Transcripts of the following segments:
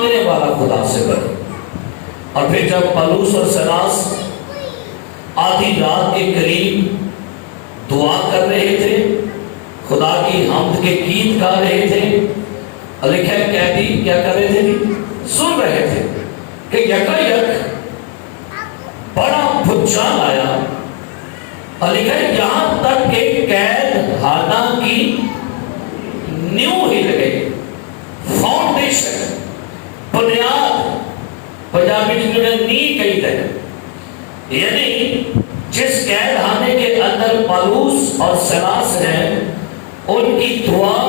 مانگنے والا خدا سے بنے۔ اور پھر جب پولس اور سیلاس آدھی رات کے قریب دعا کر رہے تھے، خدا کی حمد کے گیت گا رہے تھے، اور لکھا ہے قیدی کیا کر رہے تھے؟ سن رہے تھے کہ یکایک بڑا بھوچال آیا، اور لکھا ہے یہاں تک کہ قید خانہ کی نیو ہل گئی، فاؤنڈیشن، بنیاد، پنجابی جو ہے نی کہی ہے، یعنی جس قید خانے کے اندر پولس اور سیلاس ہیں، ان کی دعا،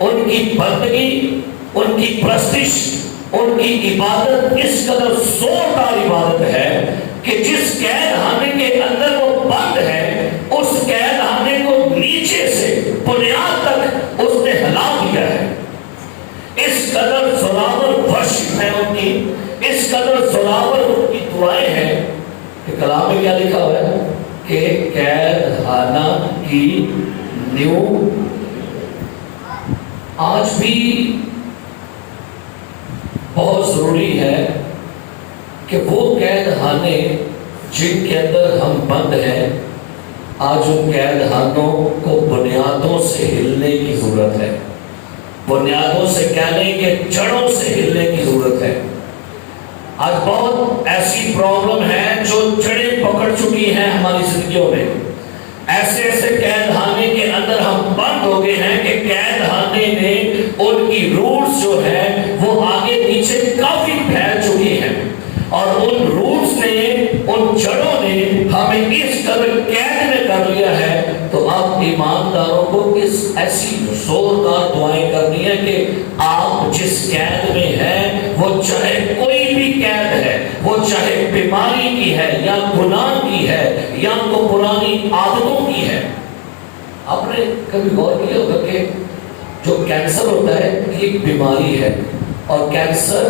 ان کی بندگی، ان کی پرستش، ان کی عبادت اس قدر زوردار عبادت ہے کہ جس قید خانے کے اندر وہ بند ہے، اس قید خانے کو نیچے سے بنیاد تک اس نے ہلا دیا ہے۔ اس قدر زوراور ورشپ ہے ان کی، اس قدر زوراور ان کی دعائیں ہیں کہ کلام میں کیا لکھا ہوا ہے کہ قید خانہ کی نیو۔ آج بھی بہت ضروری ہے کہ وہ قید خانے جن کے اندر ہم بند ہیں، آج ان قید خانوں کو بنیادوں سے ہلنے کی ضرورت ہے۔ بنیادوں سے کہنے کہ جڑوں سے ہلنے کی ضرورت ہے۔ آج بہت ایسی پرابلم ہیں جو جڑیں پکڑ چکی ہیں ہماری زندگیوں میں۔ ایسے ایسے قید خانے کے اندر ہم بند ہو گئے ہیں کہ قید خانے نے ان کی روٹس جو ہے وہ آگے پیچھے کافی پھیل چکی ہیں، اور ان روٹس نے، ان جڑوں نے ہمیں اس قدر قید میں کر لیا ہے۔ تو آپ ایمانداروں کو اس ایسی زوردار دعائیں کرنی ہے کہ آپ جس قید میں ہیں، وہ چاہے کوئی بھی قید ہے، وہ چاہے بیماری کی ہے یا گناہ کی ہے یا تو پرانی عادتوں کی ہے۔ آپ نے کبھی غور کیا ہوگا کہ جو کینسر ہوتا ہے یہ ایک بیماری ہے، اور کینسر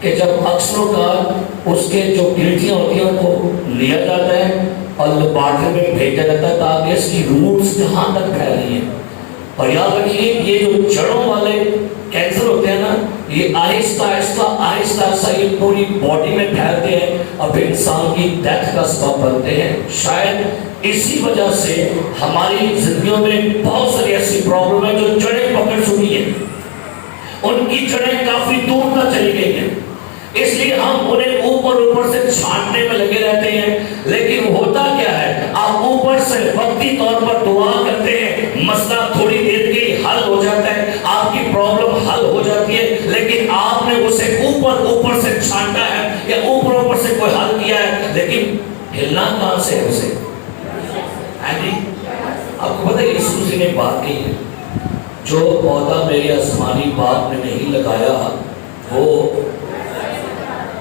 کہ جب اکثر اوقات اس کے جو گلٹیاں ہوتی ہیں ان کو لیا جاتا ہے اور لیبارٹری میں بھیجا جاتا ہے تاکہ اس کی روٹس جہاں تک پھیلی ہیں۔ اور یاد رکھیے یہ جو جڑوں والے کینسر ہوتے ہیں نا، یہ آہستہ آہستہ یہ پوری باڈی میں پھیلتے ہیں اور پھر انسان کی ڈیتھ کا سبب بنتے ہیں۔ شاید اسی وجہ سے ہماری زندگیوں میں بہت ساری ایسی پرابلم ہیں جو جڑیں پکڑ چکی ہیں، ان کی جڑیں کافی دور تک چلی گئی ہیں، اس لیے ہم انہیں اوپر سے چھانٹنے میں لگے رہتے ہیں۔ لیکن ہوتا کیا ہے، آپ اوپر سے وقتی طور پر دعا کرتے ہیں، مسئلہ تھوڑی دیر کے لیے حل ہو جاتا ہے، آپ کی پرابلم حل ہو جاتی ہے، لیکن آپ نے اسے اوپر سے چھانٹا ہے یا اوپر سے کوئی حل کیا ہے، لیکن ہلنا کہاں سے ہے اسے؟ آپ کو پتہ ہے یسوع مسیح نے بات کہی ہے، جو پودا میری آسمانی باغ میں نہیں لگایا وہ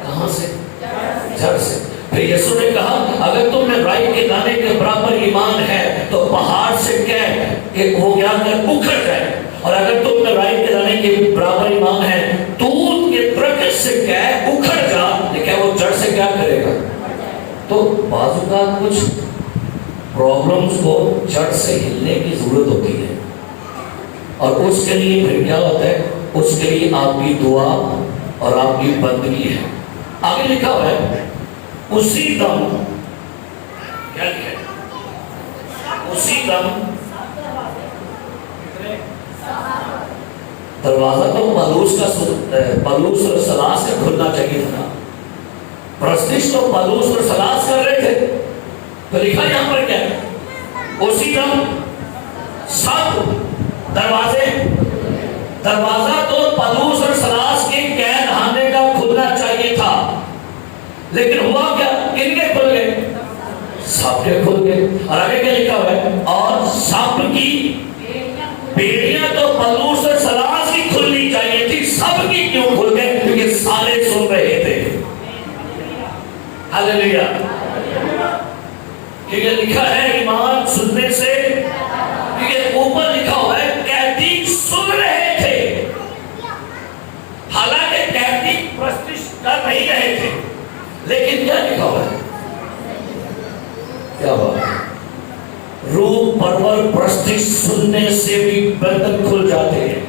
کہاں سے؟ جڑ سے۔ پھر یسوع نے کہا اگر تم میں رائی کے دانے کے برابر ایمان ہے تو پہاڑ سے کہہ کہ وہ کیا کر اکھڑ جائے، اور اگر تم میں رائی کے دانے کے برابر ایمان ہے دودھ کے درخت سے کہہ اکھڑ جا، لیکن وہ جڑ سے کیا کرے گا؟ تو بعض اوقات کچھ پرابلمز کو جڑ سے ہلنے کی ضرورت ہوتی ہے، اور اس کے لیے پھر کیا ہوتا ہے؟ اس کے لیے آپ کی دعا اور آپ کی بندگی ہے۔ آگے لکھا ہوا ہے اسی دم، کیا لکھا ہے؟ اسی دم دروازہ تو پولس اور سیلاس کا کھلنا چاہیے تھا، پرستش تو پولس اور سیلاس کر رہے تھے، تو لکھا یہاں پر کیا ہے؟ اسی دم سب دروازہ تو پولس اور سیلاس کے قید خانے کا کھلنا چاہیے تھا، لیکن ہوا کیا؟ کن کے کھل گئے؟ سب کے کھل گئے۔ اور آگے کیا لکھا ہوا ہے؟ اور سب کی بیڑیاں تو پولس اور سیلاس کی کھلنی چاہیے تھی، سب کی کیوں کھل گئے؟ کیونکہ سارے سن رہے تھے۔ ہاللیلویا۔ کیونکہ لکھا ہے ایمان سننے سے، کیونکہ اوپر لکھا ہوا ہے قیدی سن رہے تھے، حالانکہ قیدی پرستش کر نہیں رہے تھے، لیکن کیا لکھا ہوا ہے؟ کیا بات ہے؟ روح پرور پرستش سننے سے بھی برتن کھل جاتے ہیں،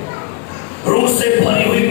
روح سے بھری ہوئی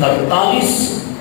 43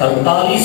43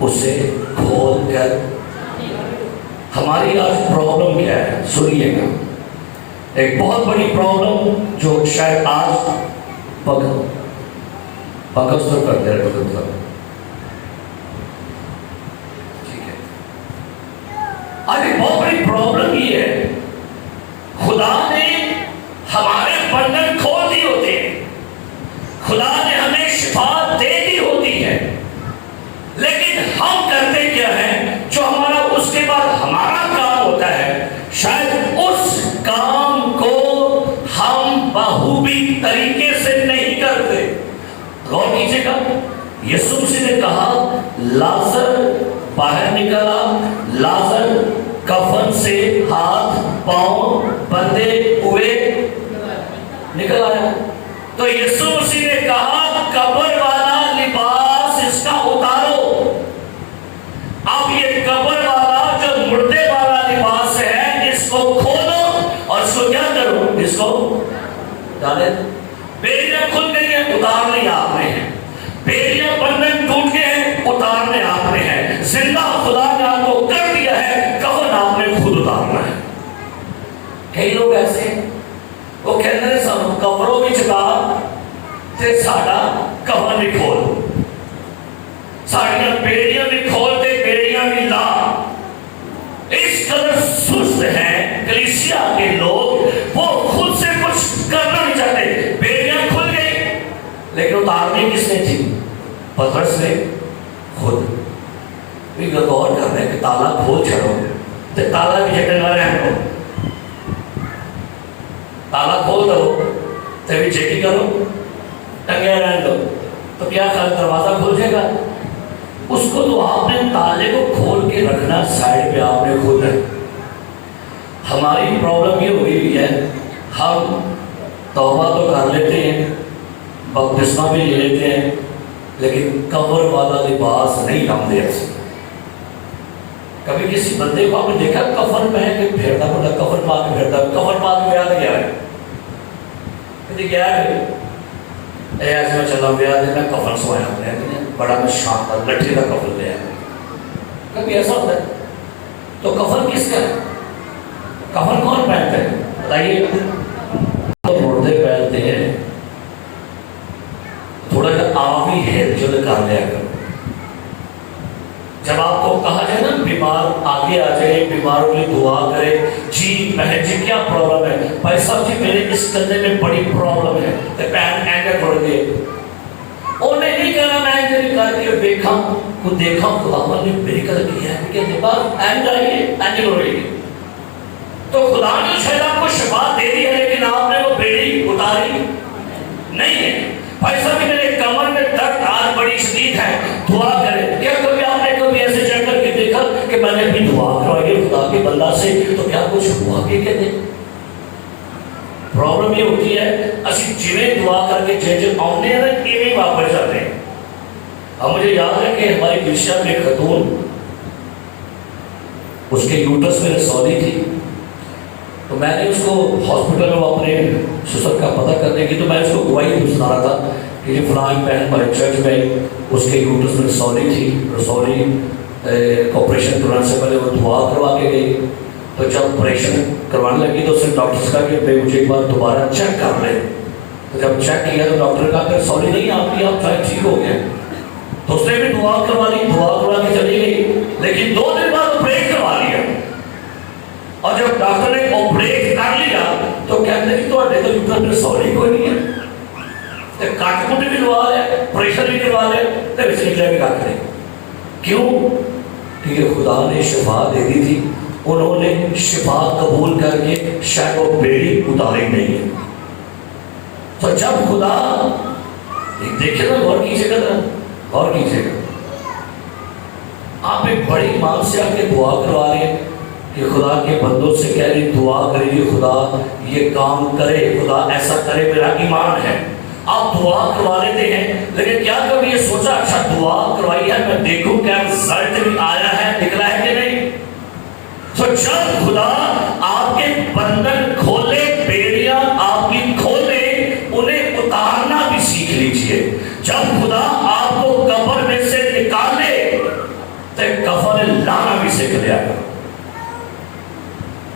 اسے کھول کر. ہماری آج پرابلم کیا ہے سنیے گا. ایک بہت بڑی پرابلم جو شاید آج پکس تو کرتے رہے ٹھیک ہے. آج ایک بہت بڑی پرابلم یہ ہے خدا نے ہمارے بندھن کھول دی ہوتے ہیں, خدا نے ہمیں شفا دے دی ہوتی ہے, لیکن ہم کرتے کیا ہیں جو ہمارا اس کے بعد ہمارا کام ہوتا ہے شاید اس کام کو ہم بخوبی طریقے سے نہیں کرتے. غور کیجیے گا, یسوع مسیح نے کہا لازر باہر نکلا, لازر کفن سے ہاتھ پاؤں بندھے ہوئے نکل آیا. تو یسوع مسیح نے کہا قبر والا لباس اس کا اتارو. اب یہ قبر والا جو مردے والا لباس ہے اس کو کھولو اور اس کو کیا کرو, اس کو ڈالے. بیڑیاں کھل گئی ہیں, اتارنے آپ نے ہیں. بیڑیاں بندھن ٹوٹ گئے ہیں, اتارنے آپ نے ہیں. زندہ خدا نے آپ کو کر دیا ہے, کفن آپ نے خود اتارنا ہے. کئی لوگ ایسے ہیں وہ کہتے ہیں سانو قبروں بھی چکا تے ساڈا کفن بھی کھول, ساڈیاں بیڑیاں بھی کھول تے بیڑیاں بھی لا. اس قدر سست ہیں کلیسیا کے لوگ, وہ خود سے کچھ کرنا نہیں چاہتے. بیڑیاں کھل گئی لیکن اتارنی کس نے تھی؟ پترس نے خود. غور کر رہے کہ تالا کھول چھڑو تے تالا بھی چٹن نہ رہن دو, تالا کھول دو تے بھی چیکی کرو ٹنگیا رہن دو, تو کیا خیال دروازہ کھل جائے گا؟ اس کو تو آپ نے تالے کو کھول کے رکھنا سائڈ پہ آپ نے خود ہے. ہماری پرابلم یہ ہوئی ہے ہم توبہ تو کر لیتے ہیں, بپتسمہ بھی لے لیتے ہیں, لیکن قبر والا لباس نہیں ہم دے سکتے. کبھی کسی بندے کو آپ نے دیکھا کفن پہن کے پھرتا پڑتا, کفن پا کے پھرتا, کفن پا کے بیاہ گیا ہے کہتے کیا ہے اے ایسے میں چلا بیاہ دے میں کفن سویا اپنے بڑا میں شاندار لٹھی کا کفن لے آیا. کبھی ایسا ہوتا ہے؟ تو کفن کس کا ہے؟ کفن کون پہنتے ہیں بتائیے؟ تو مردے پہنتے ہیں. تھوڑا سا آپ ہی ہل جل کر لیا کرو. جب آپ کو کہا جائے نا بیمار آگے آ جائے, بیماروں کی دعا کرے, جی بہن جی کیا پرابلم ہے؟ بھائی صاحب جی میرے اس کندھے میں بڑی پرابلم ہے, تو بہن اینڈے کھوڑ دیے. انہیں نہیں کہنا میں جب کر کے دیکھا کو دیکھا خدا نے میری قدر کیا ہے کہ بعد اینڈ آئیے اینڈ ہو رہی ہے. تو خدا نے شاید آپ کو شفا دے دی ہے, لیکن آپ نے وہ بیڑی اتاری نہیں ہے. بھائی صاحب میرے کمر میں درد آج بڑی شدید ہے, دعا کرے. کیا کبھی آپ نے کبھی ایسے چیک کر کے دیکھا کہ میں نے بھی دعا کروائی ہے خدا کے بندہ سے, تو کیا کچھ ہوا کہ کہتے؟ پرابلم یہ ہوتی ہے اسی جویں دعا کر کے جے آؤں ہیں نا ایویں واپس جاتے ہیں. اب مجھے یاد ہے کہ ہماری کلیسیا میں ایک خاتون, اس کے یوٹرس میں رسولی تھی, تو میں نے اس کو ہاسپٹل میں اپنے سسر کا پتہ کرنے کی, تو میں اس کو گواہی سنا رہا تھا کہ یہ فلاں بہن ہمارے چرچ میں اس کے یوٹرس میں رسولی تھی. رسولی آپریشن کرانے سے پہلے وہ دعا کروا کے گئی. تو جب آپریشن کروانے لگی تو اس نے ڈاکٹر سے کہا کہ بھائی مجھے ایک بار دوبارہ چیک کر لیں. تو جب چیک کیا تو ڈاکٹر نے کہا کہ رسولی نہیں آپ کی, آپ شاید ٹھیک ہو گئے. تو اس نے بھی دعا کروا لی, دعا کروا کے چلی گئی, لیکن 2 دن بعد آپریٹ کروا لیا. اور جب ڈاکٹر نے آپریٹ کر لیا تو کہتے ہیں کہ تو یوٹرس میں رسولی کوئی نہیں ہے, کٹ کٹ بھی لوا لے, آپریشن بھی کروا لے, تو اس نکلے بھی کٹ لے. کیوں؟ کیونکہ خدا نے شفا دے دی تھی, انہوں نے شفا قبول کر کے شاید وہ بیڑی اتاری نہیں ہے. تو جب خدا دیکھے نا, غور کیجیے گا, غور کیجیے گا, آپ ایک بڑی مان سے آ کے دعا کروا رہے ہیں کہ خدا کے بندوں سے کہہ رہی دعا کریے خدا یہ کام کرے, خدا ایسا کرے, میرا ایمان ہے. آپ دعا کروا لیتے ہیں, لیکن کیا کبھی یہ سوچا اچھا دعا کروائی ہے میں دیکھوں کیا رزلٹ بھی آیا ہے, نکلا ہے کہ نہیں؟ تو جب خدا آپ کے بندھن کھولے, بیڑیاں آپ کی کھولے, انہیں اتارنا بھی سیکھ لیجئے. جب خدا آپ کو قبر میں سے تے کفن لانا بھی سیکھ لیا کرو.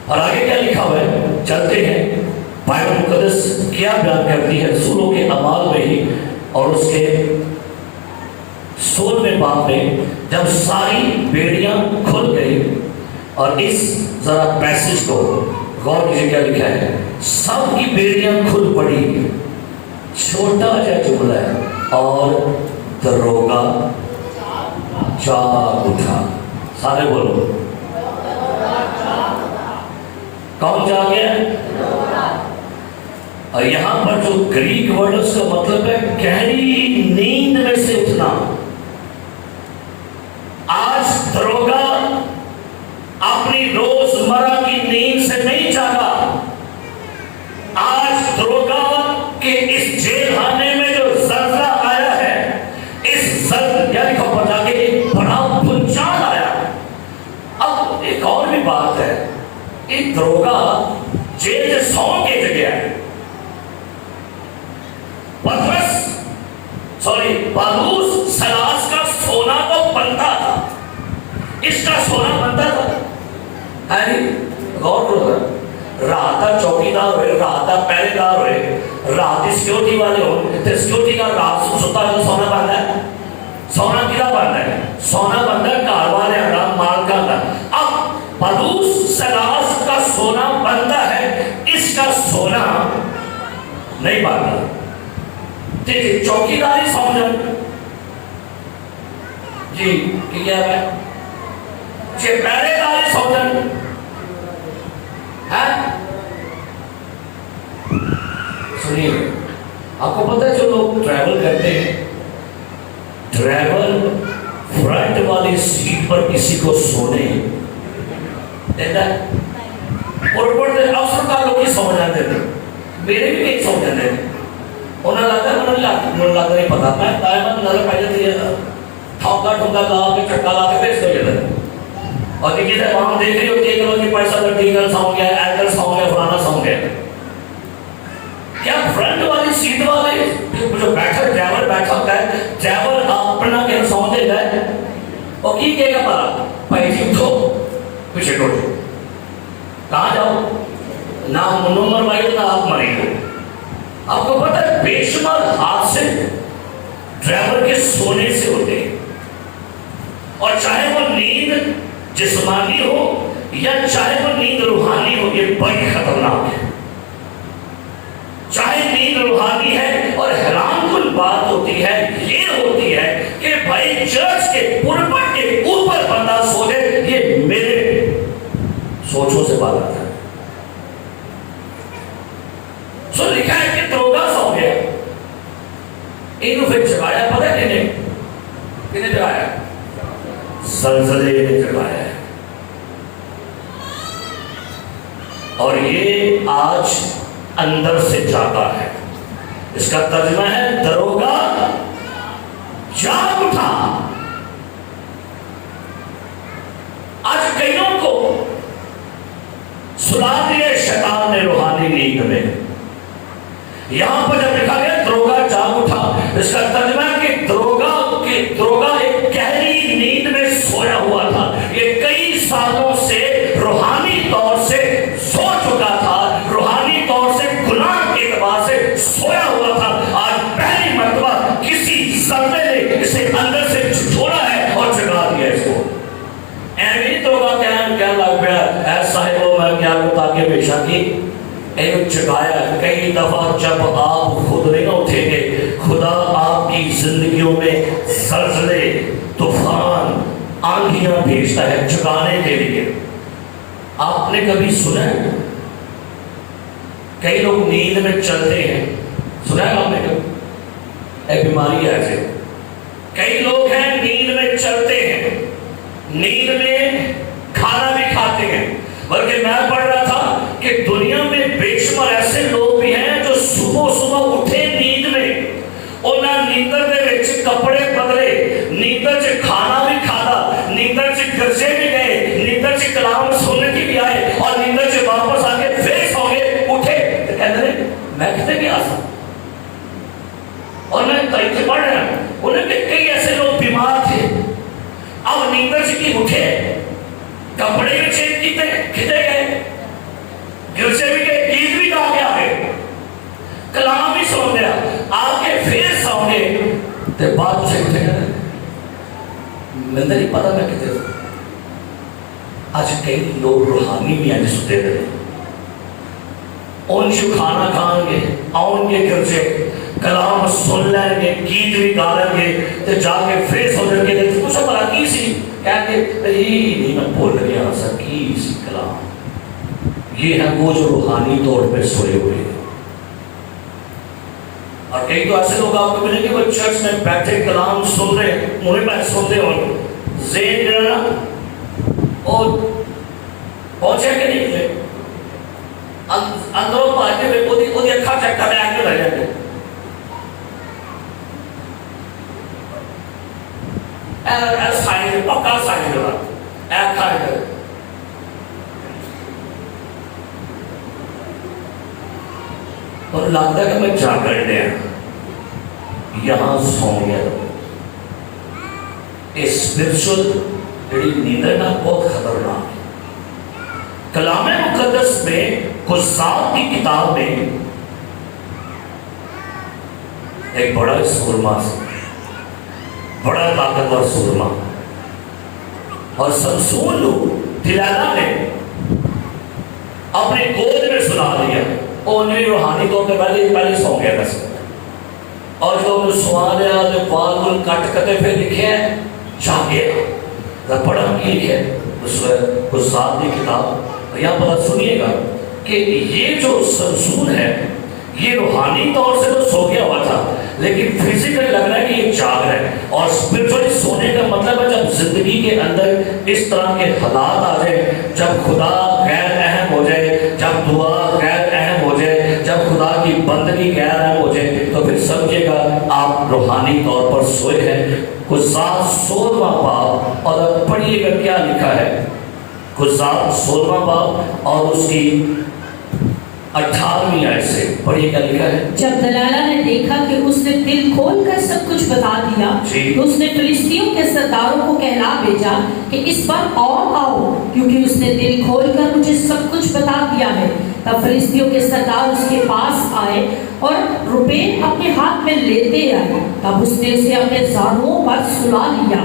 اور آگے کیا لکھا ہوا ہے, چلتے ہیں. بائبل مقدس کیا بیان کرتی ہے رسولوں کے اعمال میں ہی اور اس کے 16ویں باب میں, جب ساری بیڑیاں کھل گئی. اور اس ذرا پیسج کو غور کیجیے کیا لکھا ہے, سب کی بیڑیاں کھل پڑی. چھوٹا جا جملہ ہے, اور دروگا جاگ اٹھا. سارے بولو, کون جاگ گیا؟ اور یہاں پر جو گریک ورڈ اس کا مطلب ہے گہری نیند میں سے اٹھنا. آج دروگا اپنی روزمرہ کی نیند سے نہیں جاگا. آج دروگا کے اس جیل خانے میں جو زلزلہ آیا ہے, اس یعنی کھپا جا کے ایک بڑا بھونچال آیا. اب ایک اور بھی بات ہے, ایک دروگا جیل سے سو کے جگہ ہے. پالوس سلاس کا سونا تو بنتا تھا, اس کا سونا بنتا تھا. غور کرو, رات چوکیدار ہوئے, رات پہرے دار ہوئے, رات سیکورٹی والے ہو, تو سیکورٹی کا رات ستا ہے تو سونا بنتا ہے. سونا کیا بنتا ہے؟ سونا بنتا ہے کار والے حرام مال کا. اب پالوس سلاس کا سونا بنتا ہے, اس کا سونا نہیں بنتا. چوکیداری سمجھو جی کیا ہے, پہرے داری سمجھو ہے. سنیے, آپ کو پتہ ہے جو لوگ ٹریول کرتے ہیں, ڈرائیور فرنٹ والی سیٹ پر کسی کو سونے دیتا ہے. اور پڑھتے افسر کا لوگ ہی سمجھ آتے تھے, میرے بھی ایک سمجھ آتے تھے. انہیں لگتا ہے انہیں لگتا نہیں پتا, میں دائما نظر پہ جاتی ہے ٹھونکا ٹھونکا لا کے چٹکا لا کے پیش کر جاتا ہے. اور دیکھیے جب وہاں دیکھ رہی ہوتی ہے کہ وہ پیسہ کا ڈیگل ساؤنڈ گیا, ایڈر ساؤنڈ گیا, فلانا ساؤنڈ گیا. کیا فرنٹ والی سیٹ والے جو بیٹھا ڈرائیور بیٹھا ہوتا ہے, ڈرائیور اپنا کیا ساؤنڈ دیتا ہے, اور کی کہے گا پتا بھائی جی اٹھو پیچھے ٹوٹو, کہاں جاؤ, نہ نمبر بھائی نہ آپ مری ہو. آپ کو پتہ ہے بے شمار حادثے ڈرائیور کے سونے سے ہوتے ہیں, اور چاہے وہ نیند جسمانی ہو یا چاہے وہ نیند روحانی ہو, یہ بڑی خطرناک ہے. چاہے نیند روحانی ہے, اور حیران کن بات ہوتی ہے یہ ہوتی ہے کہ بھائی چرچ کے پلپٹ کے اوپر بندہ سو جائے, یہ میرے سوچوں سے بات آتا ہے. سو لکھا ہے کہ دروگا سو گیا, انہوں پھر جگایا, پتہ ہے کنے جگایا, زلزلے نے جگایا ہے. اور یہ آج اندر سے جاتا ہے. اس کا ترجمہ ہے دروگا جاگ اٹھا. آج کئیوں کو سلا دیا شیطان نے روحانی نیند میں. یہاں پر جب لکھا گیا دروگا جاگ اٹھا, اس کا ترجمہ ہے کہ دروگا ایک گہری نیند میں سویا ہوا تھا. یہ کئی سالوں سے روحانی طور سے سو چکا تھا, روحانی طور سے گناہ کے اعتبار سے سویا ہوا تھا. آج پہلی مرتبہ کسی زلزلے نے اسے اندر سے چھوڑا ہے اور جگا دیا اس کو. ایویں دروگا کیا لگ گیا, اے صاحبوں میں کیا بتا کے پیشہ کی ایک جگایا. کئی دفعہ جب آپ خود نہیں اٹھیں گے, خدا آپ کی زندگیوں میں زلزلے, طوفان, آندھیاں بھیجتا ہے جگانے کے لیے. آپ نے کبھی سنا ہے کئی لوگ نیند میں چلتے ہیں, سنا ہے آپ نے کبھی؟ ایک بیماری ہے ایسے, کئی لوگ ہیں نیند میں چلتے ہیں, نیند میں کھانا بھی کھاتے ہیں. بلکہ میں پڑھ رہا تھا کہ دنیا میں بے شمار ایسے لوگ بھی ہیں جو صبح اٹھے نیند میں, اور نہ نیندر دے وچ کپڑے بدلے, نیندر سے کھانا بھی کھانا, نیندر سے گرجے بھی گئے, نیندر سے کلام سننے کی بھی آئے, اور نیندر سے واپس آ کے پھر سو گئے, اٹھے تو کہتے ہیں میں کتے گیا تھا. اور میں تاریخ پڑھ رہا ہوں انہیں کہ کئی ایسے لوگ بیمار تھے, اب نیندر سے اٹھے, کپڑے بھی چینج کیتے, کھدے گئے, گرجے بھی گئے, گیت بھی گا کے آ گئے, کلام بھی سن گیا, آ کے پھر سو گئے, تے بعد سے اٹھے گئے. میں نہیں پتا میں کتے. آج کئی لوگ روحانی بھی آج ستے رہے, ان سے کھانا کھائیں گے, آؤں گے گرجے, کلام سن لیں گے, گیت بھی گا لیں گے, تو جا کے پھر سو جائیں گے. تو کچھ بڑا کی سی کہہ کے یہی نہیں, میں بھول گیا سر کی سی کلام. یہ ہے وہ جو روحانی طور پہ سوئے ہوئے ہیں. اور کئی تو ایسے لوگ آپ کو ملیں گے وہ چرچ میں بیٹھے کلام سن رہے, انہیں میں سنتے ہوں, ذہن جو نا اور پہنچے کہ نہیں ملے, اندروں پاتے ہوئے وہ اکھا چکا میں آگے رہ جاتے. سائن پکا سائن جو ایکھا ہے. اور لگتا ہے کہ میں جاگڑ دیا یہاں سو گیا. اسپرچل جڑی نیند نا بہت خطرناک ہے. کلام مقدس میں قصات کی کتاب میں ایک بڑا سورما سے, بڑا طاقتور سورما, اور سمسون دلالا نے اپنے گود میں سنا دیا. اور انہیں روحانی طور پہ پہلے سو گیا تھا, اور جو انہوں نے سوا لیا تو بال کٹ کرتے پھر لکھے ہیں جا گیا. پڑھا کی لکھے اس قصات کی کتاب. یہاں پر سنیے گا کہ یہ جو سمسون ہے یہ روحانی طور سے تو سو گیا ہوا تھا, لیکن فزیکلی لگ رہا ہے کہ یہ جاگ رہا ہے. اور اسپرچولی سونے کا مطلب ہے جب زندگی کے اندر اس طرح کے حالات آ جائے, جب خدا غیر اہم ہو جائے, جب دعا غیر اہم ہو جائے, جب خدا کی بندگی غیر اہم ہو جائے, تو پھر سمجھے گا آپ روحانی طور پر سوئے ہیں. قصات 16واں باب, اور اب پڑھیے گا کیا لکھا ہے. قصات 16واں باب اور اس کی 18ویں آیت سے پڑھیے کیا لکھا ہے. جب دلالہ نے دیکھا کہ اس نے دل کھول کر سب کچھ بتا دیا, تو اس نے فلسطینیوں کے سرداروں کو کہلا بھیجا کہ اس پر اور آؤ, کیونکہ اس نے دل کھول کر مجھے سب کچھ بتا دیا ہے. تب فلسطینیوں کے سردار اس کے پاس آئے اور روپے اپنے ہاتھ میں لیتے آئے. تب اس نے اسے اپنے زانوؤں پر سلا لیا,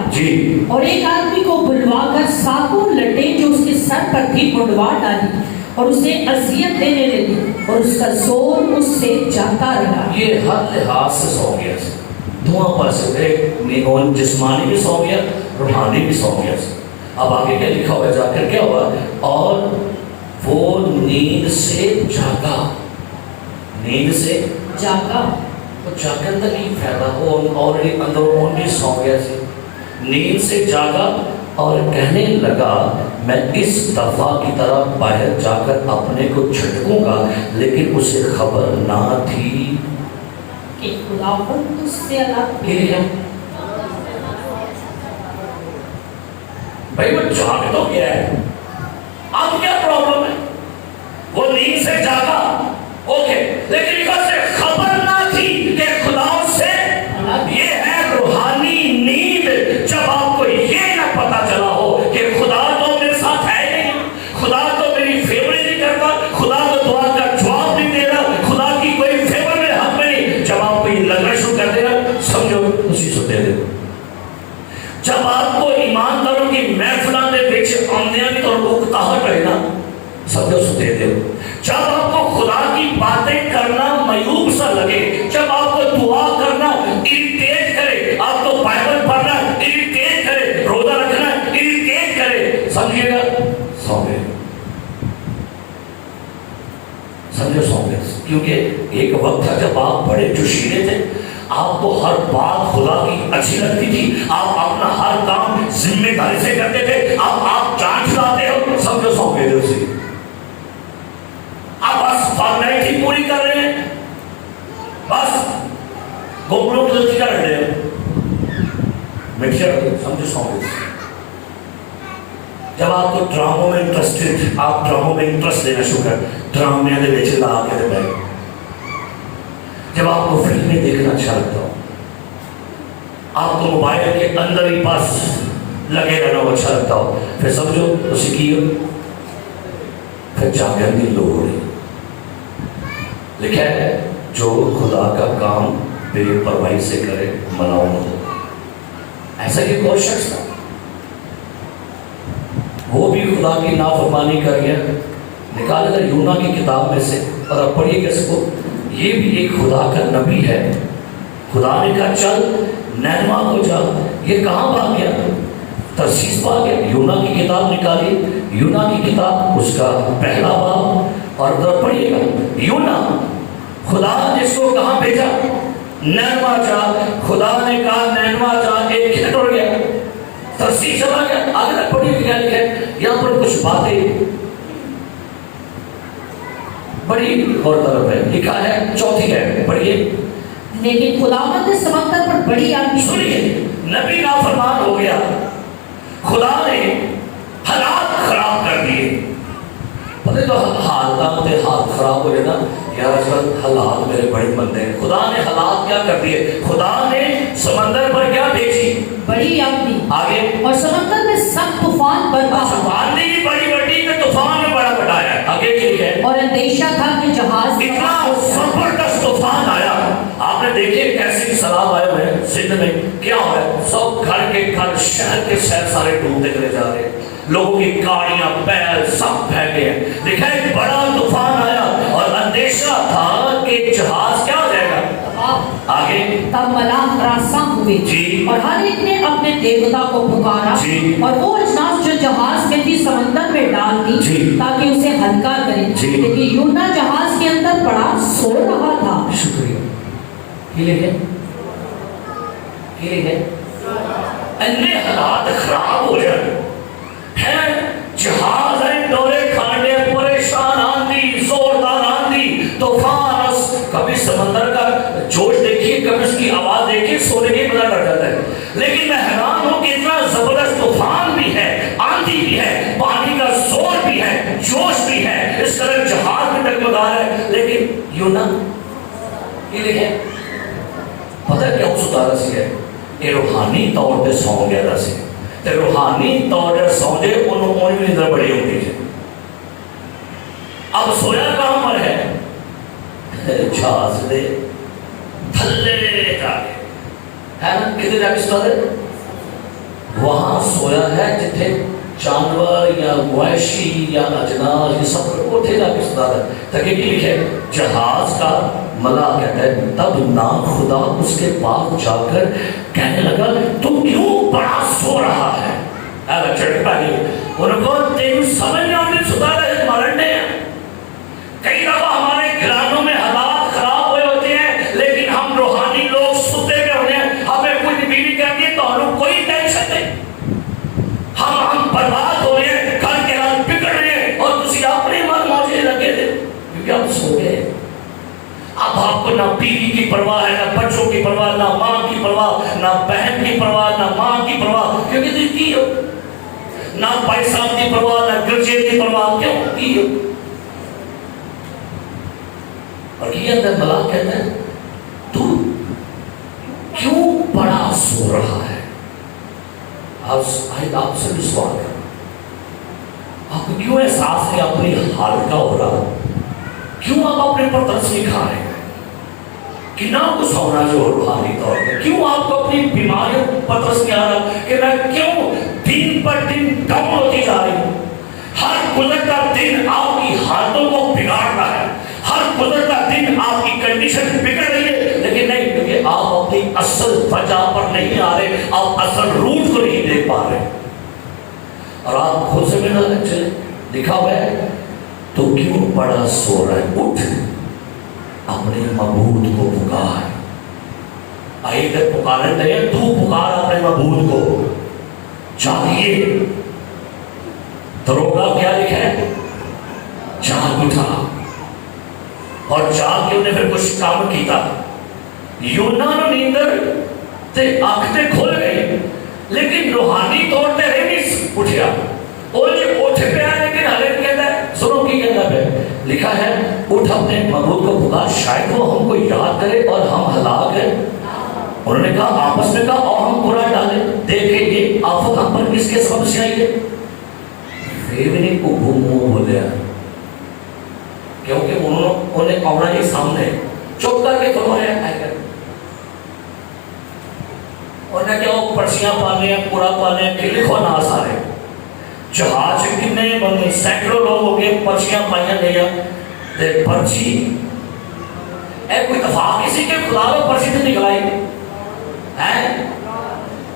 اور ایک آدمی کو بلوا کر ساتوں لٹیں جو اس کے سر پر تھی منڈوا ڈالی, اور اسے اذیت دینے لگی, اور اس کا زور اس سے جاتا رہا. یہ ہر لحاظ سے سو گیا, دھواں پر سے جسمانی بھی سو گیا, روحانی بھی سو گیا. اب آگے کیا لکھا ہوا, جا کر کیا ہوا, اور وہ نیند سے جاگا. نیند سے جاگا, تو جاگن تک نہیں فائدہ, وہ آلریڈی اندر بھی سو گیا. نیند سے جاگا اور کہنے لگا میں اس دفعہ کی طرح باہر جا کر اپنے کو جھٹکوں گا, لیکن اسے خبر نہ تھی کہ خداوند اس سے الگ ہے. بھائی وہ جاگ تو گیا ہے, اب کیا پرابلم ہے. وہ نیند سے جاگا, اوکے, لیکن اسے خبر نہ تھی کہ خدا اس سے. یہ ہے روحانی نیند. جب آپ کو یہ نہ پتا چلا ہو کہ خدا تو میرے ساتھ ہے نہیں, خدا تو میری فیور نہیں کرتا, خدا تو دعا کا جواب نہیں دے رہا, خدا کی کوئی فیور میرے حق میں نہیں, جب آپ کو یہ لگنا شروع کر دے گا سمجھو اسی سے دے دے. جب آپ کو ایمانداروں کی محفلوں میں بیچ آمدیاں بھی تو اکتاہٹ رہے نا, سمجھو سے دے دے. جب آپ کو خدا کی باتیں کرنا معیوب سا لگے, جب آپ کو دعا کرنا اریٹیٹ کرے, آپ کو بائبل پڑھنا اریٹیٹ کرے, روزہ رکھنا اریٹیٹ کرے, سمجھیے گا سو گئے. سمجھو سو گئے. کیونکہ ایک وقت تھا جب آپ بڑے جوشیلے تھے, آپ کو ہر بات خدا کی اچھی لگتی تھی, آپ اپنا ہر کام ذمہ داری سے کرتے تھے, آپ جان چھڑاتے ہو, سمجھو سو گئے اسے. آپ بس فارمیلٹی پوری کر رہے ہیں, بس گوبروں کی غلطی کر رہے ہیں, سمجھو سو گئے. جب آپ کو ڈراموں میں انٹرسٹڈ, آپ ڈراموں میں انٹرسٹ لینا شروع کر, ڈرامے دے بیچے لا کے دے بیٹھ. جب آپ کو فلمیں دیکھنا اچھا لگتا ہو, آپ کو موبائل کے اندر ہی بس لگے رہنا وہ اچھا لگتا ہو. پھر سمجھو اسی کی پھر جاگن کی لوڑ ہے. لکھا ہے جو خدا کا کام بے پرواہی سے کرے ملعون ہو. ایسا یہ کوئی شخص تھا وہ بھی خدا کی نافرمانی کر گیا. نکالے گا یونا کی کتاب میں سے اور اب پڑھیے کس کو. یہ بھی ایک خدا کا نبی ہے. خدا نے کہا چل نینوا کو جا. یہ کہاں بھاگ گیا؟ ترسیس بھاگ گیا. یونا کی کتاب نکالی. یونا کی کتاب اس کا پہلا باب اور ادھر پڑھیے گا. یونا خدا نے اس کو کہاں بھیجا؟ نینوا جا. خدا نے کہا نینوا جا. ایک گھنٹ اڑ گیا. ترسیس چلا گیا. آگے تک پڑھیے کیا لکھا ہے. یہاں پر کچھ باتیں بڑی غور طلب ہے. لکھا ہے چوتھی ہے پڑھیے. لیکن خداوند نے سمندر پر بڑی آندھی. سنیے نبی نافرمان ہو گیا. خدا نے حالات خراب کر دیے. پتہ تو حالات خراب ہو گئے نا یار. آج حالات میرے بڑے مندے ہیں. خدا نے حالات کیا کر دیے؟ خدا نے سمندر پر کیا بھیجی؟ بڑی آندھی. آگے اور سمندر میں سخت طوفان برپا. آندھی بھی بڑی بڑی کہ طوفان میں بڑا بڑھایا ہے. آگے کی ہے اور اندیشہ تھا کہ جہاز اتنا زبردست طوفان آیا. آپ نے دیکھے کیسی سیلاب آئے ہوئے ہیں سندھ میں. کیا ہو رہا ہے؟ سب گھر کے گھر شہر کے شہر سارے ڈوبتے چلے جا رہے ہیں. لوگوں کی گاڑیاں بیل سب پھینکے ہیں. دیکھا ایک بڑا طوفان آیا اور اندیشہ تھا کہ جہاز کیا ہو جائے گا. آگے تب ملاح ہراساں ہوئے جی. اور ہر ایک نے اپنے دیوتا کو پکارا جی. اور وہ اجناس جو جہاز میں تھی سمندر میں ڈال دی جی. تاکہ اسے ہلکا کرے. جی. لیکن یونا جہاز کے اندر پڑا سو رہا تھا. شکریہ. یہ ہے انہیں حالات خراب ہو جائے ہیں. جہاز ہے دورے کھانے پریشان. آندھی زوردار آندھی طوفان. کبھی سمندر کا جوش دیکھیے کبھی اس کی آواز دیکھیے سونے کی پتہ لگ جاتا ہے. لیکن میں حیران ہوں کہ اتنا زبردست طوفان بھی ہے آندھی بھی ہے پانی کا زور بھی ہے جوش بھی ہے اس طرح جہاز بھی ڈگمگا ہے. لیکن یونا یہ لکھے پتہ کیا اس اتارا سی ہے کہ روحانی طور پہ سو گیا تھا سی. تے روحانی طور پہ سو جے انہوں بھی ندر بڑی ہوتی ہے. اب سویا کہاں پر ہے؟ جہاز دے تھلے جا کے ہے نا. کدھر جا کے ستا دے؟ وہاں سویا ہے جتھے جانور یا مویشی یا اجناس یہ سب اٹھے جا کے ستا دے. تاکہ کی لکھے جہاز کا ملاح کہتا ہے تب نا خدا اس کے پاس جا کر کہنے لگا تو کیوں بڑا سو رہا ہے؟ ایسا چڑھتا نہیں. انہوں کو تیرے سمجھ میں آنے ستا رہے مرنے ہیں. کئی دفعہ ہمارے گھرانوں میں حالات خراب ہوئے ہوتے ہیں لیکن ہم روحانی لوگ ستے پہ ہونے ہیں. ہمیں کوئی بیوی کہتی ہے تو ہم کوئی ٹینشن نہیں. ہم برباد ہو رہے ہیں گھر کے حال بگڑ رہے ہیں اور تسی اپنے من موجے لگے تھے کیونکہ ہم سو گئے. اب آپ کو نہ بیوی کی پرواہ ہے نہ بچوں کی پرواہ نہ ماں کی پرواہ نہ بہن کی پرواہ نہ ماں کی پرواہ کیونکہ تم کی ہو. نہ بھائی صاحب کی پرواہ نہ گرجے کی پرواہ کیوں کی ہو. اور یہ اندر ملاح کہتا ہے تو کیوں بڑا سو رہا ہے. آپ سے بھی سوال کرنا آپ کو کیوں احساس ہے اپنی حالت کا ہو رہا. کیوں آپ اپنے پر ترس نہیں کھا رہے ہیں کہ نہ کچھ ہونا جو روحانی طور پر. کیوں آپ کو اپنی بیماریوں پر ترس نہیں آ رہا کہ میں کیوں دن پر دن ڈاؤن ہوتی جا رہی ہوں. ہر گزرتا دن آپ کی حالتوں کو بگاڑ رہا ہے. ہر گزرتا دن آپ کی کنڈیشن بگڑ رہی ہے لیکن نہیں کیونکہ آپ اپنی اصل وجہ پر نہیں آ رہے. آپ اصل روٹ کو نہیں دیکھ پا رہے اور آپ خود سے ملنا چلے لکھا ہوا ہے تو کیوں بڑا سو رہا ہے. اٹھ اپنے معبود کو پکار. آئے تک پکارے نہیں تو پکار اپنے معبود کو. جاگیے. دروگا کیا لکھا ہے جاگ اٹھا اور جاگ کے انہیں پھر کچھ کام کیتا. یونا نو نیندر تے آنکھیں کھول گئی لیکن روحانی طور پہ نہیں اٹھیا. اور یہ اٹھ پہ آیا لیکن حالت کہتا ہے سنو کی کہتا ہے لکھا ہے اٹھ اپنے معبود کو پکار شاید وہ ہم کو یاد کرے اور ہم ہلاک ہیں. انہوں نے کہا آپس میں کہا اور ہم قرآ ڈالیں دیکھیں گے آفت ہم پر کس کے سبب سے آئی ہے. فیونی کو منہ بولیا کیونکہ انہوں نے کمرہ کے سامنے چپ کر کے فرمایا انہوں نے کیا وہ پرچیاں پانے ہیں پورا پانے ہیں کہ لکھو نا سارے جہاز کتنے بندے سینکڑوں لوگ ہو گئے پرچیاں پائیاں گیا تے پرچی اے کوئی اتفاق کسی کے خدا میں پرچی تو نکلائی ہے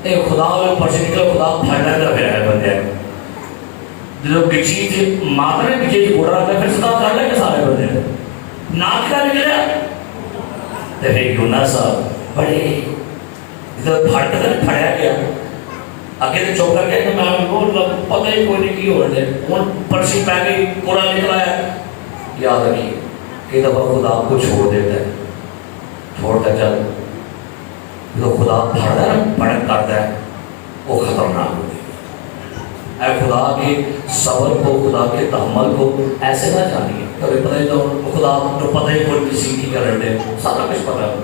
اے خدا میں پرچی نکلا خدا پھڑنا دا پھر ہے بندے جو بچی تھی ماتر نے بچی تھی بوڑا رکھا پھر صدا کر لے کے سارے بندے ناک کا نکلا تے پھر یونا صاحب بڑے ادھر پھڑ کر پھڑیا گیا آگے تو چوکر گئے تو میں بول پتہ ہی کوئی نہیں کی ہو رہے ان پرچی پہ گئی پورا نکلا ہے. یاد رکھیے کہ دفعہ خدا آپ کو چھوڑ دیتا ہے چھوڑتا چل جو خدا پھڑتا ہے بھڑک کرتا ہے وہ خطرناک ہوتی ہے. اے خدا کے صبر کو خدا کے تحمل کو ایسے نہ جانیے کبھی پتہ ہی تو خدا تو پتہ ہی کوئی کسی کی کر رہے سارا کچھ پتہ ہے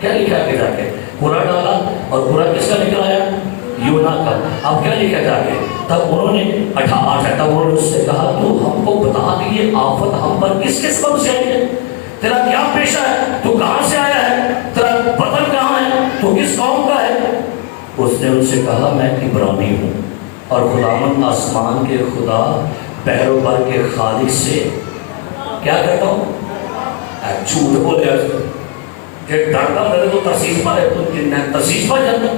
کیا لکھا ہے جا کے پورا ڈالا اور پورا کس کا نکلا ہے یونا کا. اب کیا لکھا جا کے تب انہوں نے 8 تب انہوں نے اس سے کہا تو ہم کو بتا دیے آفت ہم پر کس کے سبب سے آئی ہے تیرا کیا پیشہ ہے تو کہاں سے آیا ہے تیرا وطن کہاں ہے تو کس قوم کا ہے. اس نے ان سے کہا میں عبرانی ہوں اور خداوند آسمان کے خدا بحر و بر کے خالق سے کیا کہتا ہوں جھوٹ بولے کہ ڈرتا میرے کو ترسیس پر ہے تو ترسیس پر جاتا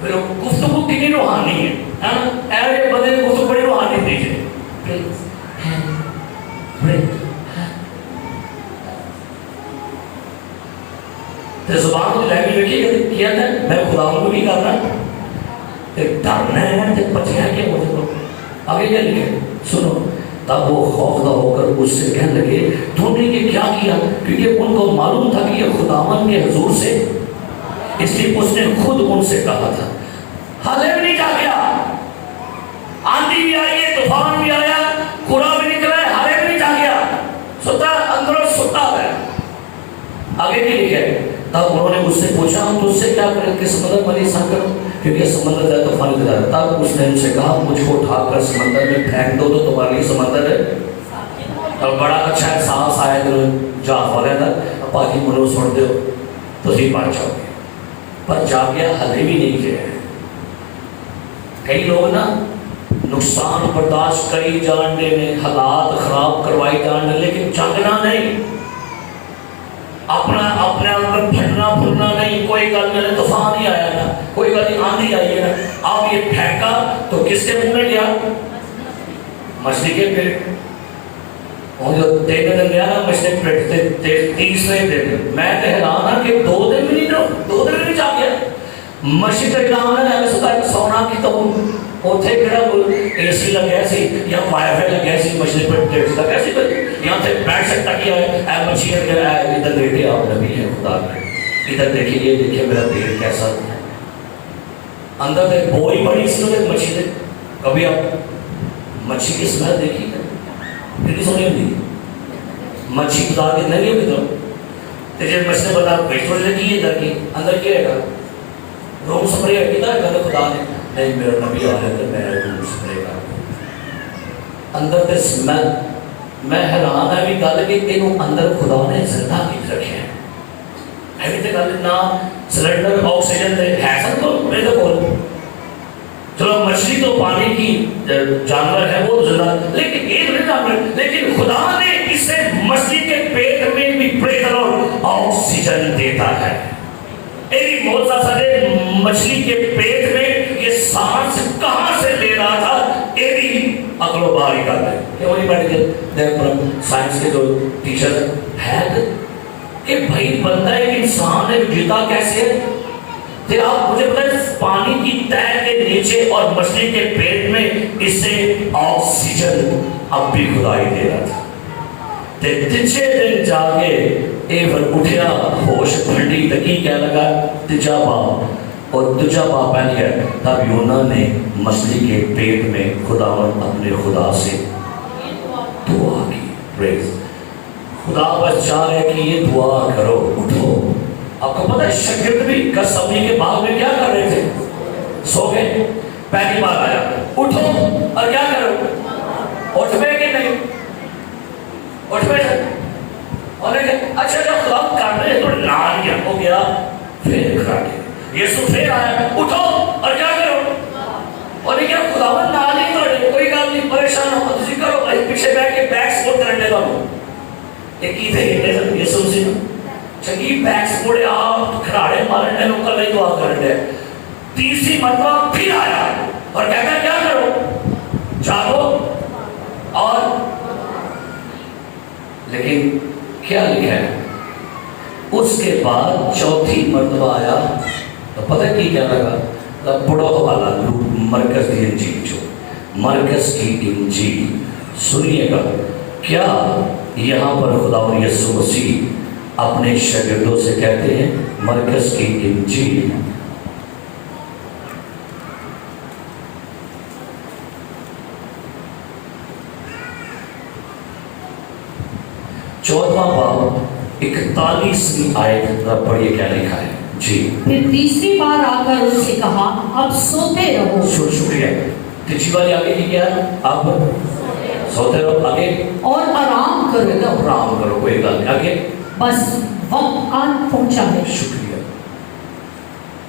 پھر گفتگو کتنی روحانی ہے ایسے بندے گفتگو بڑی روحانی دیجیے تو زبان کو لینگویج دیکھیے کیا تھا میں خدا کو بھی کرنا ڈرنا ہے تو بچنا کیا مجھے کو آگے کیا لکھے سنو تب وہ خوفزدہ ہو کر اس سے کہنے لگے تو نے یہ کیا کیا کیونکہ ان کو معلوم تھا کہ یہ خداوند کے حضور سے اس لیے اس نے خود ان سے کہا تھا حالے بھی نہیں جا گیا آندھی بھی آئی ہے طوفان بھی آیا قرآ بھی نکلا ہے حالے بھی نہیں جا گیا ستا اندر ستا ہے. آگے کی لکھے تب انہوں نے مجھ سے پوچھا ہم تو اس سے کیا کریں کہ سمندر میں نہیں سان کروں کیونکہ سمندر جائے طوفان اتر جائے. تب اس نے ان سے کہا مجھ کو اٹھا کر سمندر میں پھینک دو تو تمہارے لیے سمندر ہے اور بڑا اچھا احساس آیا دل جا والے نا پاکی منو سوڑ دو تو ہی پڑ جاؤ گے پر جا گیا حلے بھی نہیں گئے. کئی لوگ نا نقصان برداشت کری جاننے میں حالات خراب کروائی جاننے لیکن جاننا نہیں اپنا اپنے اندر پھٹنا پھلنا نہیں کوئی گل نہیں طوفان ہی آیا نا کوئی گل نہیں آندھی آئی ہے نا آپ یہ پھینکا تو کس کے منہ میں گیا مچھلی کے پیٹ اور جو تین دن گیا نا مچھلی پیٹ تیسرے دن میں حیران ہوں کہ 2 دن بھی نہیں جا گیا مچھلی کے کام ہے ایسا سونا کی تو اوتھے کڑا اے سی لگیا سی یا وائی فائی لگیا سی مچھلی پیٹ لگیا سی یہاں سے بیٹھ سکتا کیا ہے اے مچھلی ادھر دیکھے آپ نبی ہے خدا کے ادھر دیکھیں یہ دیکھیں میرا دل کیسا ہے اندر سے بوئی بڑی سی ہوتے مچھلی سے کبھی آپ مچھلی کی سمیل دیکھی کتنی سونی ہوتی مچھلی بتا کے نہیں ہوگی تو تیجے مچھلی بتا بیٹھ تھوڑی لگی ہے ادھر کی اندر کیا ہے گا روم سپرے کتا ہے کہ خدا نے نہیں میرا نبی آنے تھے میں روم سپرے کا اندر تے سمیل میں حیران ہے بھی گل کہ انہوں اندر خدا نے زندہ کی رکھے ہیں ایوی تے گل نہ سلنڈر آکسیجن دے ہے سب کو میرے تو بول چلو مچھلی تو پانی کی جانور ہے وہ زندہ لیکن ایک نہیں جانور لیکن خدا نے اسے مچھلی کے پیٹ میں بھی بریتھ اور آکسیجن دیتا ہے. ایک موجزہ سارے مچھلی کے پیٹ میں یہ سانس کہاں سے لے رہا تھا ایک عقل و باری کا ہے کہ وہی بیٹھ کے دیکھ پر سائنس کے جو ٹیچر ہے کہ بھائی بندہ ایک انسان ہے جیتا کیسے ہے پھر آپ مجھے بتائیں پانی کی تہہ کے نیچے اور مچھلی کے پیٹ میں اسے آکسیجن اب بھی خدائی دے رہا تھا. تیجے دن جاگے ایور اٹھیا ہوش بھنڈی تکی کہہ لگا تجا باپ اور تجا باپ پہن گیا تب یونا نے مچھلی کے پیٹ میں خداوند اپنے خدا سے دعا کی. پریز خدا بس چاہ رہے کہ یہ دعا کرو اٹھو آپ کو پتہ ہے شاگرد بھی گثسمنی کے باغ میں کیا کر رہے تھے؟ سو گئے. پہلی بار آیا اٹھو اور کیا کرو؟ اٹھ پہ کہ نہیں؟ اٹھ پہ. اور اچھا جب خدا کر رہے تو نہ لیا ہو گیا پھر کھڑا گیا. یسوع پھر آیا اٹھو اور کیا کرو؟ اور یہ کیا خداوند نہ نہیں توڑے کوئی گل نہیں پریشان ہو تسی کرو بھائی پیچھے بیٹھ کے بیک سپورٹ کرنے کا ایک ہی تھے یسوع مسیح چنگی بیک سپورٹ آپ کھڑاڑے مارنے لوگ کر رہے دعا کر رہے. تیسری مرتبہ پھر آیا اور کہتا کیا کرو؟ جاگو اور لیکن کیا لکھا ہے اس کے بعد چوتھی مرتبہ آیا تو پتہ کی کیا لگا؟ پڑھو حوالہ مرکز کی انجیل جو مرکز کی انجیل سنیے گا کیا یہاں پر خدا اور یسوع مسیح اپنے شاگردوں سے کہتے ہیں. مرکز کی انجیل چوتھواں باب 41ویں آیت پڑھیے کیا لکھا ہے جی. پھر تیسری بار آ کر ان سے کہا اب سوتے رہو. شکریہ. تیسری والی آگے کی کیا ہے؟ اب سوتے رہو. آگے اور آرام کرو. آرام کرو کوئی گل نہیں. آگے بس وقت آن پہنچا ہے. شکریہ.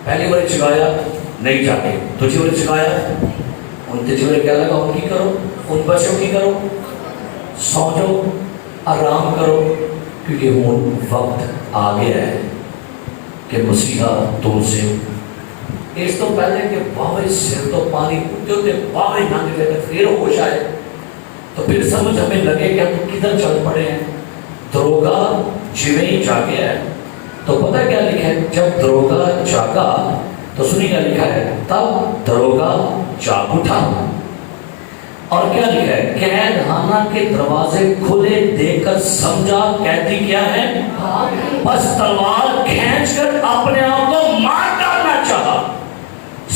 پہلی بار چکایا نہیں جاتے دوسری بار چکایا ان تیسری بار کیا لگا ان کی کرو ان بچوں کی کرو سو جاؤ آرام کرو کیونکہ وہ وقت آ گیا ہے کہ مسیحا تم سے اس تو پہلے کہ باوے سر تو پانی اٹھتے ہوتے باوے نانگے لیتے پھر ہوش آئے تو پھر سمجھ ہمیں لگے کہ ہم کدھر چل پڑے ہیں. دروگا جویں ہی جاگے ہے تو پتہ کیا لکھا ہے جب دروگا جاگا تو سنی کیا لکھا ہے تب دروگا جاگ اٹھا اور کیا لکھا ہے قید خانہ کے دروازے کھلے دیکھ کر سمجھا قیدی کیا ہے بس تلوار کھینچ کر اپنے آپ کو مار ڈالنا چاہا.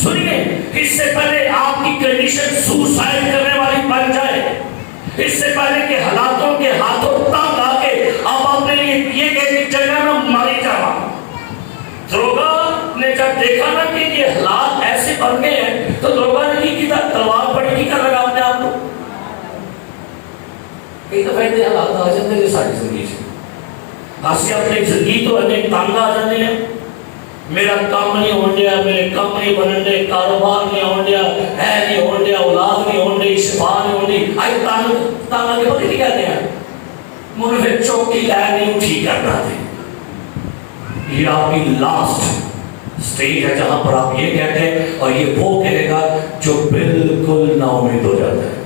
سنیے اس سے پہلے آپ کی کنڈیشن سوسائڈ کرنے والی بن جائے اس سے پہلے کہ حالاتوں کے ہاتھوں تنگ آ کے آپ اپنے لیے یہ کہ جگہ میں ماری جاوا. دروگا نے جب دیکھا نا کہ یہ حالات ایسے بن گئے ہیں تو دروگا نے کی تلوار پڑی کی کر لگا اپنے آپ کو. کئی دفعہ اتنے حالات آ جاتے ہیں ساری زندگی سے آسی اپنے زندگی تو انہیں تنگ آ جاتے ہیں. میرا کام نہیں ہون دیا میرے کام نہیں بنن دے کاروبار نہیں ہون دیا ہے نہیں ہون دیا اولاد نہیں ہون دی شفا نہیں ہون دی آئی تنگ آگے پتہ نہیں کہتے ہیں مجھے پھر چوکی لے نہیں اٹھی کرنا تھے. یہ آپ کی لاسٹ سٹیج ہے جہاں پر آپ یہ کہتے ہیں اور یہ وہ کہے گا جو بالکل نا امید ہو جاتا ہے.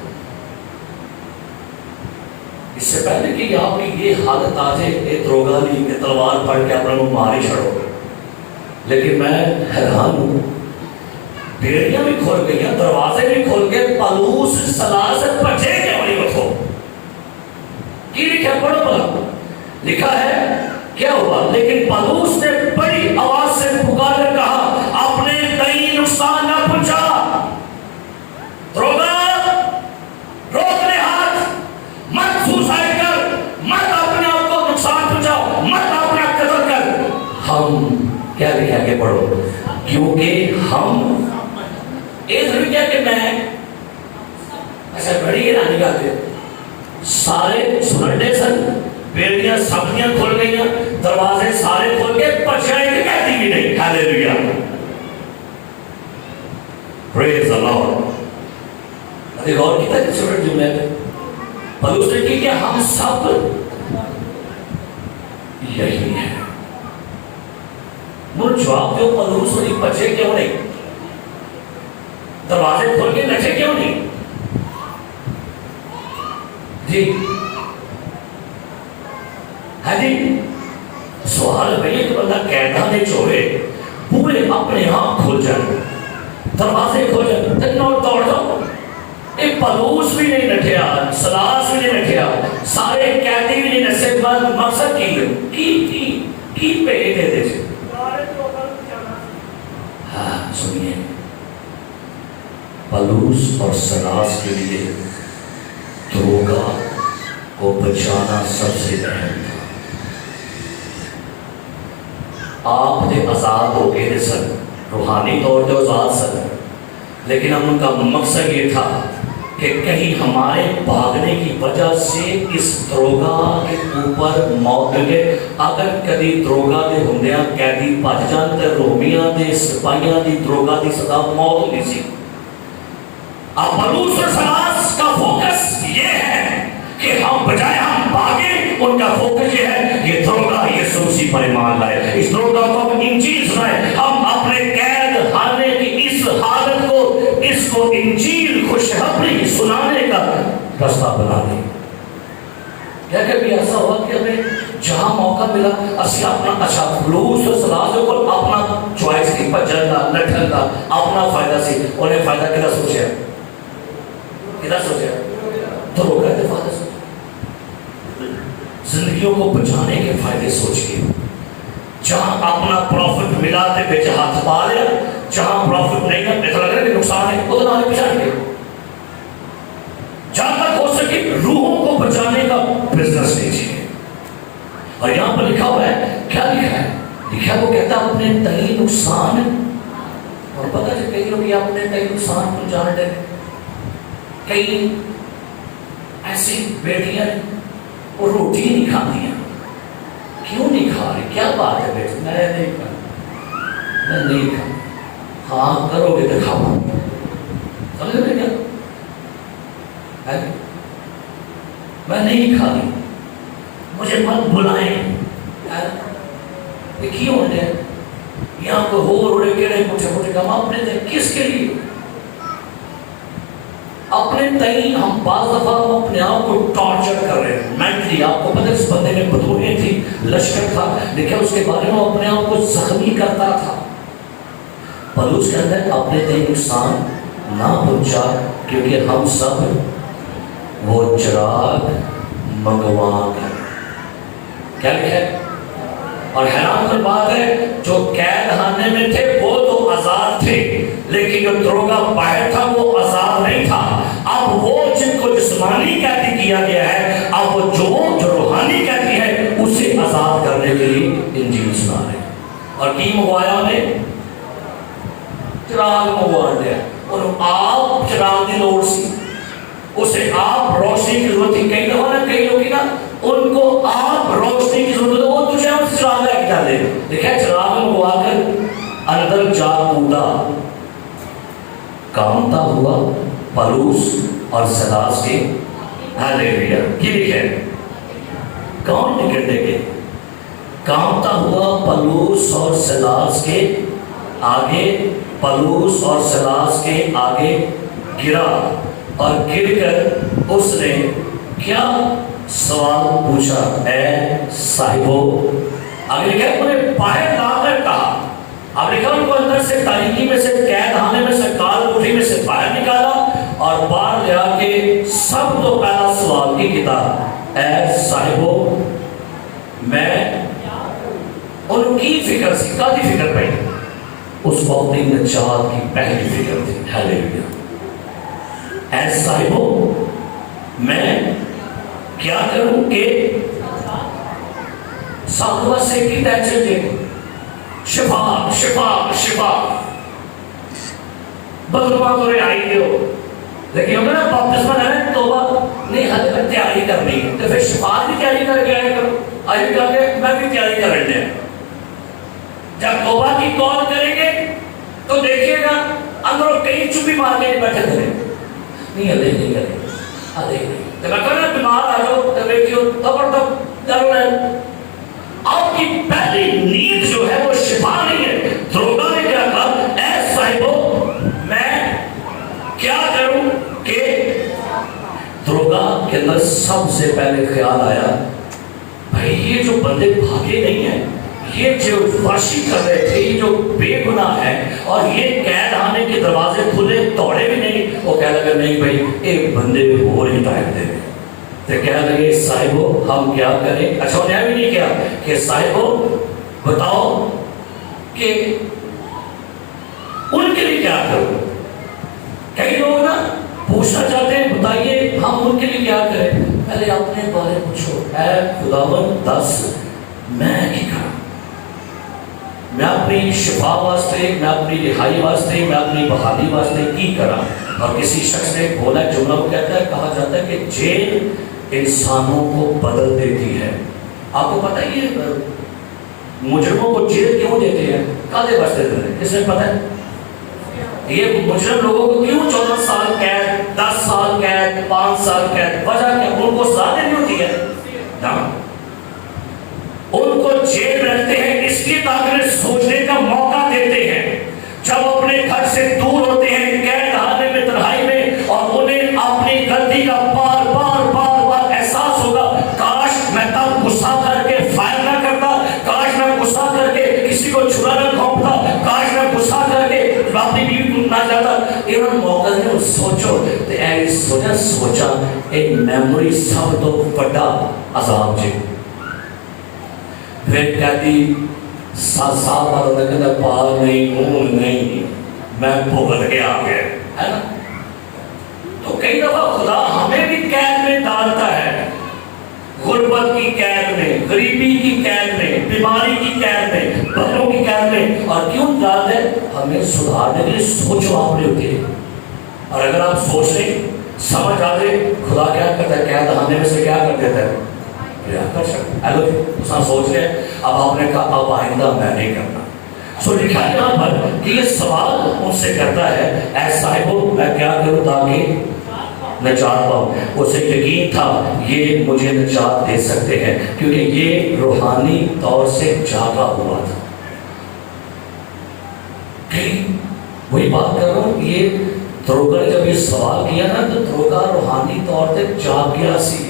اس سے پہلے کہ آپ کی یہ حالت آ جائے کہ دروگا نہیں کہ تلوار پڑھ کے اپنا منہ مار ہی چھڑو. لیکن میں حیران ہوں بیڑیاں بھی کھول گئی ہیں دروازے بھی کھول گئے پالوس سلاح سے بچے کیوں نہیں بتو کی لکھا پڑھو بلا لکھا ہے کیا ہوا لیکن پالوس نے بڑی آواز سے پکار کر کہا اپنے کہیں نقصان نہ پہنچا. دروگا روک لے ہاتھ مت سوسائڈ کر مت اپنے آپ کو نقصان پہنچاؤ مت اپنا قتل کر. ہم کیا لکھا کے پڑھو کیونکہ ہم یہ ضرور کیا کہ میں ایسا بڑی رانی گاتے سارے سنڈے سن بیڑیاں سبزیاں کھل گئی ہیں دروازے سارے کھل کے پچھائیں کہ کہتی بھی نہیں. ہاللیلویا پریز دی لارڈ. ابھی غور کیا کہ چھوٹے جملے میں پالوس نے کی کہ ہم سب یہی ہے. وہ جواب جو پالوس ہوئی بچے کیوں نہیں دروازے کھول کے نچے کیوں نہیں جی ہے جی. سوال ہے کہ بندہ قیدہ نے چوہے پورے اپنے آپ کھل جائے دروازے کھل جائے تنوں دوڑ جاؤ. ایک پالوس بھی نہیں نٹھیا سلاس بھی نہیں نٹھیا سارے قیدی بھی نہیں نسے مقصد کی پہ دے دے سے. ہاں سنیے پالوس اور سلاس کے لیے دروگا کو بچانا سب سے اہم تھا. آپ دے آزاد ہو گئے سن، روحانی طور پہ آزاد سن، لیکن اب ان کا مقصد یہ تھا کہ کہیں ہمارے بھاگنے کی وجہ سے اس دروگا کے اوپر موت لگے۔ اگر کدی دروگا دے ہوندیاں قیدی بچ جان تے رومیاں دے سپاہیاں دی دروگا دی سزا موت ہونی سی۔ اب پولس اور سیلاس کا فوکس یہ ہے کہ ہم بجائے ہم بھاگے، ان کا فوکس یہ ہے یہ دروگا یسوع مسیح پر ایمان لائے، اس دروگا کو ہم انجیل سنائے، ہم اپنے قید خانے کی اس حالت کو، اس کو انجیل خوشخبری سنانے کا رستہ بنا دیں۔ کیا کبھی ایسا ہوا کہ ہمیں جہاں موقع ملا اسی اپنا اچھا پولس اور سیلاس کے اوپر اپنا چوائس کی بچنا نٹھن کا اپنا فائدہ سی، انہیں فائدہ کدھر سوچا کدھر سوچا دروگا کے فائدہ سوچا، زندگیوں کو بچانے کے فائدے سوچ کے، جہاں اپنا پروفٹ ملا تے بیچ ہاتھ پا لیا، جہاں پروفٹ نہیں ہے ایسا لگ رہا ہے کہ نقصان ہے ادھر آنے بچانے کے، جہاں تک ہو سکے روحوں کو بچانے کا بزنس لیجیے۔ اور یہاں پر لکھا ہوا ہے، کیا لکھا ہے؟ لکھا ہے وہ کہتا ہے اپنے تئی نقصان، اور پتہ ہے کئی لوگ یہ اپنے تئی نقصان کو جان دیں، کئی ایسی بیٹیاں وہ روٹی نہیں کھاتی ہیں، کیوں نہیں کھا رہی؟ کیا بات ہے بیٹی؟ میں نہیں کھا، ہاں کرو گے تو کھاؤ، سمجھ میں کیا؟ میں نہیں کھا رہی، مجھے مت بلائیں، یہ کیوں ہے؟ یہاں کو ہو رہے کہڑے مجھے کام اپنے تھے کس کے لیے؟ اپنے تئیں ہم بعض دفعہ ہم اپنے آپ کو ٹارچر کر رہے ہیں مینٹلی۔ آپ کو پتہ اس بندے میں بدبوئیں تھی، لشکر تھا، لیکن اس کے بارے میں اپنے آپ کو زخمی کرتا تھا۔ پولس کہتا ہے اپنے تئیں نقصان نہ پہنچا، کیونکہ ہم سب وہ چراغ منگوا کر، کیا لکھا ہے؟ اور حیران کن بات ہے جو قید خانے میں تھے وہ تو آزاد تھے، لیکن جو دروگا باہر تھا وہ آزاد نہیں تھا۔ اب وہ جن کو جسمانی قیدی کیا گیا ہے، اب وہ جو روحانی قیدی ہے اسے آزاد کرنے کے لیے انجیل سنا رہے ہیں۔ اور کی منگوایا انہیں؟ چراغ منگوا دیا، اور آپ چراغ کی لوڑ سی، اسے آپ روشنی کی ضرورت تھی۔ کئی دفعہ نا کئی لوگ نا ان کو آپ روشنی کی ضرورت ہے، وہ تجھے ہم چراغ لے کے جاتے ہیں۔ دیکھیں چراغ منگوا کر اندر جا کودا، کامتا ہوا پولس اور سیلاس کے، ہاللیلویا، کی لکھے کون نکلنے کے؟ کامتا ہوا پولس اور سیلاس کے آگے، پولس اور سیلاس کے آگے گرا، اور گر کر اس نے کیا سوال پوچھا؟ اے صاحبو، آگے لکھا ہے انہیں باہر لا کر کہا، اب لکھا ان کو اندر سے تاریکی میں سے قید خانے میں سے کال کوٹھی میں سے باہر نکالا، اور باہر لے آ کے سب تو پہلا سوال کی کتاب، اے صاحبو، میں ان کی فکر سی، کاتی فکر پہ اس وقت نجات کی پہلی فکر تھی، ہاللیلویا۔ اے صاحبو، میں کیا کروں کہ ساکھوا سے کی ٹینشن دے شفا شفا شفا بدلوا تو رہائی دیو، لیکن اگر آپ بپتسمہ لینا توبہ نہیں حد تک تیاری کرنی ہے تو پھر شفا کی تیاری کر کے آئے کرو۔ آئے کہا کہ میں بھی تیاری کر رہے ہیں، جب توبہ کی کال کریں گے تو دیکھیے گا اندروں کئی چوبی مار کے بیٹھے تھے، نہیں ادھے نہیں کرے ادھے نہیں، تو میں کہنا بیمار آ جاؤ تو بیٹھیو تب ضرور ہے۔ آپ کی پہلی نیند جو ہے وہ شفا نہیں ہے۔ دروگا نے کیا کہا؟ اے صاحبو، میں کیا کروں کہ دروگا کے اندر سب سے پہلے خیال آیا بھائی یہ جو بندے بھاگے نہیں ہیں، یہ جو ورشی کر رہے تھے، یہ جو بے گناہ ہے، اور یہ قید خانے کے دروازے کھلے دوڑے بھی نہیں، وہ کہہ لگا نہیں بھائی ایک بندے اور ہی ٹائم دے دیں، تو کہہ لگے صاحبو ہم کیا کریں؟ اچھا انہیں بھی نہیں کیا کہ صاحبو بتاؤ کہ ان کے لیے کیا کروں؟ کئی لوگ نا پوچھنا چاہتے ہیں بتائیے ہم ان کے لیے کیا کریں؟ پہلے اپنے بارے پوچھو، اے خداوند دس میں کیا کروں؟ میں اپنی شفا واسطے، میں اپنی رہائی واسطے، میں اپنی بحالی واسطے کی کرا. اور کسی شخص نے بولا جملہ کو کہتا ہے، کہا جاتا ہے کہ جیل انسانوں کو بدل دیتی ہے. آپ کو پتہ ہے یہ مجرموں کو جیل کیوں دیتے ہیں؟ کالے واسطے دیتے ہیں. کس نے پتہ ہے یہ مجرم لوگوں کو کیوں 14 سال قید، 10 سال قید، 5 سال قید؟ وجہ کیا؟ ان کو سزا نہیں ہوتی ہے نا. ان کو جیل میں رکھتے ہیں اس لیے تاکہ انہیں سوچنے کا موقع دیتے ہیں. جب اپنے گھر سے دور ہوتے ہیں قید خانے میں، تنہائی میں، اور انہیں اپنی غلطی کا بار بار بار بار احساس ہوگا، کاش میں تب غصہ کر کے فائر نہ کرتا، کاش میں غصہ کر کے کسی کو چھرا نہ گھونپتا، کاش میں غصہ کر کے اپنی بیوی کو نہ جاتا. انہوں موقع ہے سوچو تو اے سوچا ایک میموری سب تو بڑا عذاب جی. پھر کہتی سال بعد ہوتا کہتا پار نہیں منہ نہیں میں بھگت کے آ گیا ہے نا. تو کئی دفعہ خدا ہمیں بھی قید میں ڈالتا ہے، غربت کی قید میں، غریبی کی قید میں، بیماری کی قید میں، بچوں کی قید میں. اور کیوں ڈال دے؟ ہمیں سدھارنے کے لیے سوچو آپ نے ہوتی ہے. اور اگر آپ سوچ لیں، سمجھ آ جائے، خدا کیا کرتا ہے؟ قید خانے میں سے کیا کر دیتا ہے؟ سوچ لیں. اب آپ نے کہا اب آئندہ میں نہیں کرنا. سو لکھا یہاں پر کہ یہ سوال ان سے کرتا ہے، اے صاحبو میں کیا کروں تاکہ نجات پاؤں. اسے یقین تھا یہ مجھے نجات دے سکتے ہیں کیونکہ یہ روحانی طور سے جاگا ہوا تھا. وہی بات کر رہا ہوں، یہ دروگا نے جب یہ سوال کیا نا تو دروگا روحانی طور سے جاگ گیا سی.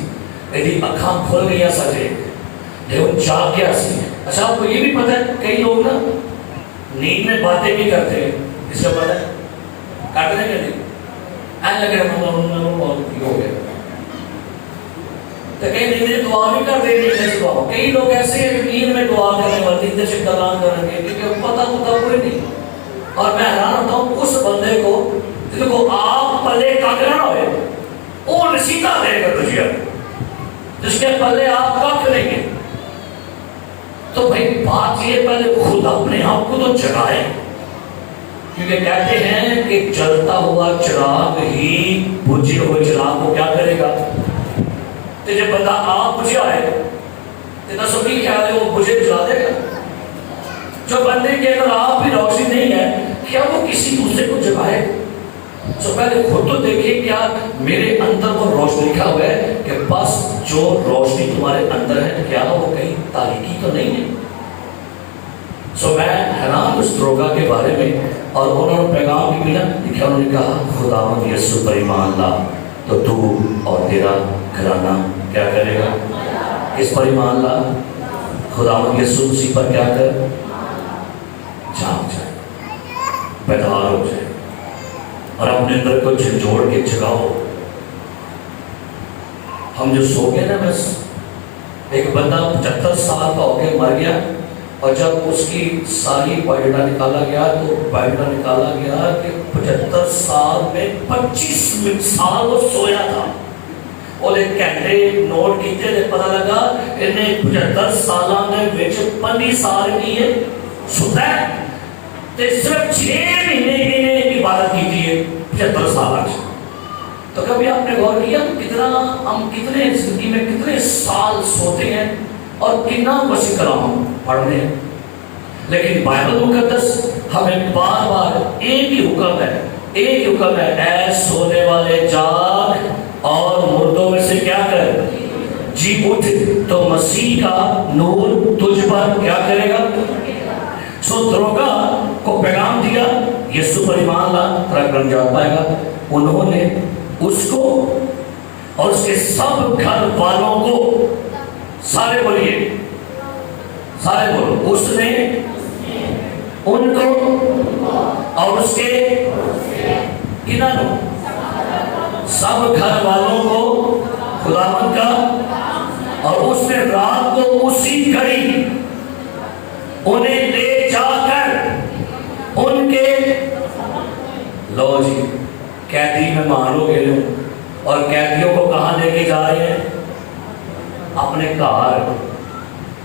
میری اکھاں کھل گیا سجے لیکن جاگ گیا سی. اچھا آپ کو یہ بھی پتہ ہے کئی لوگ نا نیند میں باتیں بھی کرتے ہیں. اس کا پتہ ہے کرتے ہیں کہ نہیں؟ لگے ہو گیا تو کئی نیند دعا بھی کر دیں گے. کئی لوگ ایسے ہیں نیند میں دعا کرنے والے نیند سے کلام کریں گے کیونکہ پتہ ہوتا کوئی نہیں. اور میں حیران ہوتا ہوں اس بندے کو جس کو آپ پلے کاکر نہ ہوئے وہ نصیحت دے گا تجھے، جس کے پلے آپ کاک لیں گے. تو بھائی بات یہ پہلے خود اپنے آپ کو تو جگائے، کیونکہ کہتے ہیں کہ جلتا ہوا چراغ ہی بجھے ہوئے چراغ کو کیا کرے گا. تو جب بندہ آپ بجھے آئے تو دسو کی خیال ہے وہ بجھے بجھا دے گا؟ جو بندے کے اندر آپ بھی روشنی نہیں ہے کیا وہ کسی دوسرے کو جگائے؟ سو پہلے خود تو دیکھیے کیا میرے اندر وہ روشنی لکھا ہوا ہے کہ بس جو روشنی تمہارے اندر ہے کیا وہ کہیں تاریکی تو نہیں ہے. سو میں حیران اس دروگا کے بارے میں. اور انہوں نے پیغام بھی ملا لکھا، انہوں نے کہا خداوند یسوع پر ایمان لا تو تو اور تیرا گھرانہ کیا کرے گا؟ کس پر ایمان لا؟ خداوند یسوع مسیح پر کیا کر؟ جاگ جائے، بیدار ہو جائے اور اپنے اندر کو جھنجھوڑ کے جگاؤ. ہم جو سو گئے نا، بس ایک بندہ 75 سال کا ہو کے مر گیا اور جب اس کی ساری بایوڈیٹا نکالا گیا تو بایوڈیٹا نکالا گیا کہ 75 سال میں 25 سال وہ سویا تھا. اور ایک گھنٹے نوٹ کیتے تھے، پتہ لگا انہیں 75 سالوں میں وچ 25 سال کی ہے سوتا ہے تو صرف 6 مہینے انہیں عبادت کی تھی 75 سال. تو کبھی آپ نے غور کیا ہم کتنے زندگی میں کتنے سال سوتے ہیں اور کتنا وسیع کلام پڑھنے ہیں. لیکن بائبل مقدس ہمیں بار بار ایک ہی حکم ہے، ایک حکم ہے، اے سونے والے جاگ اور مردوں میں سے کیا کر جی اٹھ تو مسیح کا نور تجھ پر کیا کرے گا. سو دروگا کو پیغام دیا یسوع پر ایمان لا تیرا نجات پائے گا. انہوں نے اس کو اور اس کے سب گھر والوں کو، سارے بولیے، سارے بولو، اس نے ان کو اور اس کے کنہوں سب گھر والوں کو خداوند کا. اور اس نے رات کو اسی گھڑی انہیں لے جا کر ان کے لو جی قیدی مہمان ہو گئے اور قیدیوں کو کہاں لے کے جا رہے ہیں؟ اپنے گھر.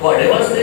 ਤੁਹਾਡੇ ਵਾਸਤੇ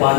5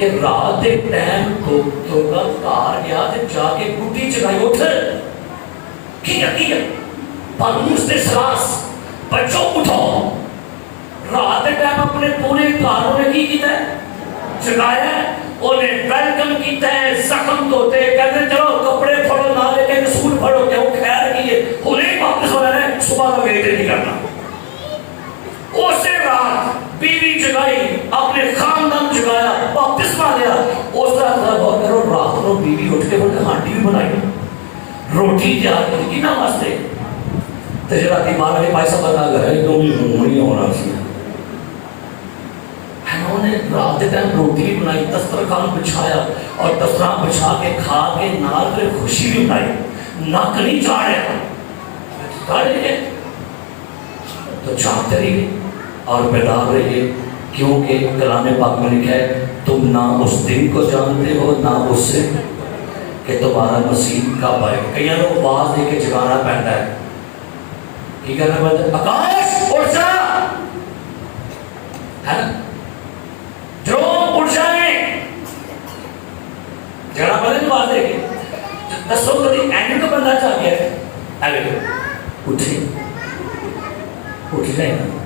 کہ رات کے ٹائم کو گھر گیا تے جا کے بوٹی چلائی اٹھ کی پالوس تے سلاس بچوں اٹھو رات کے ٹائم اپنے پورے گھروں نے کی کیتا ہے جگایا انہیں ویلکم کیتا ہے زخم دھوتے کہتے چلو کپڑے پھڑو نہ لے کے سوٹ پھڑو کیوں خیر کیے انہیں واپس ہونا ہے صبح کا ویٹ نہیں کرنا اسی رات بیوی جگائی اپنے خاندان جگایا واپس نہ لیا اس طرح غور کرو رات کو بیوی اٹھ کے بولتے ہانڈی بھی بنائی روٹی تیار کی کنا واسطے تجرباتی ماں نے پیسہ بتا گئے تو بھی نہیں ہونا سی انہوں نے رات کے ٹائم روٹی بنائی دسترخوان بچھایا اور دسترخوان بچھا کے کھا کے نال پھر خوشی بھی بنائی نک نہیں چاڑیا تو جاگتے رہیے اور بیدار رہیے کیونکہ کلام پاک میں لکھا ہے تم نہ اس دن کو جانتے ہو نہ اس سے کہ تمہارا مسیح کب آئے کئی لوگ آواز دے کے جگانا پڑتا ہے کی کرنا پڑتا ہے آکاش اٹھ جا ہے نا جو اٹھ جائیں جگانا پڑتا ہے آواز دے کے دسو کبھی اینڈ کا بندہ چاہ گیا ہے اٹھے اٹھ جائے نا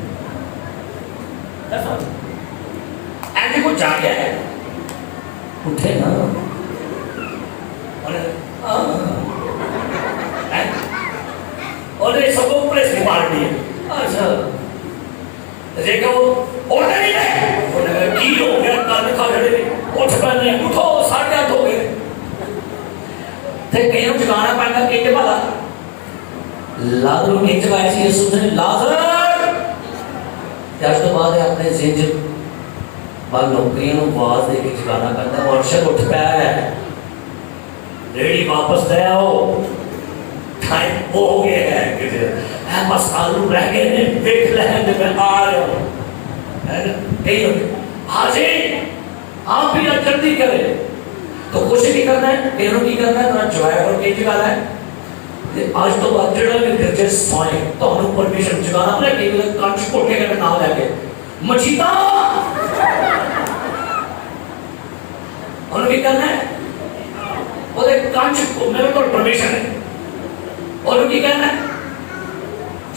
ایسے کو جا گیا ہے اٹھے نا اور سب کو پریس کی مار دی اچھا دیکھو اٹھے نہیں ہے کی ہو گیا کل کھا جڑے اٹھ پہنے اٹھو 8:30 ہو گئے تھے کہیں جگانا پڑتا کہ بھلا لازر کو کہیں جگایا سی یسوع نے لازر اس تو بعد اپنے ذہن بعد نوکریوں آواز دے کے جگانا پڑتا ہے اور شب اٹھ پیا ہے ریڈی واپس دے آؤ ٹائم ہو گیا ہے کہ بس آلو رہ گئے ہیں دیکھ لیں میں آ رہا ہوں آج آپ بھی جلدی کریں تو کوشش کی کرنا ہے کہنوں کی کرنا ہے نا جو ہے اور کہیں جگانا ہے آج تو بعد جڑا بھی درجے سوائیں تو انہوں پرمیشن جگانا پڑے کہ ایک کانچ کوٹے کا نام لے کے مچیتا انہوں کی کرنا ہے وہ ایک کانچ کو میرے تو پرمیشن ہے انہوں کی کرنا ہے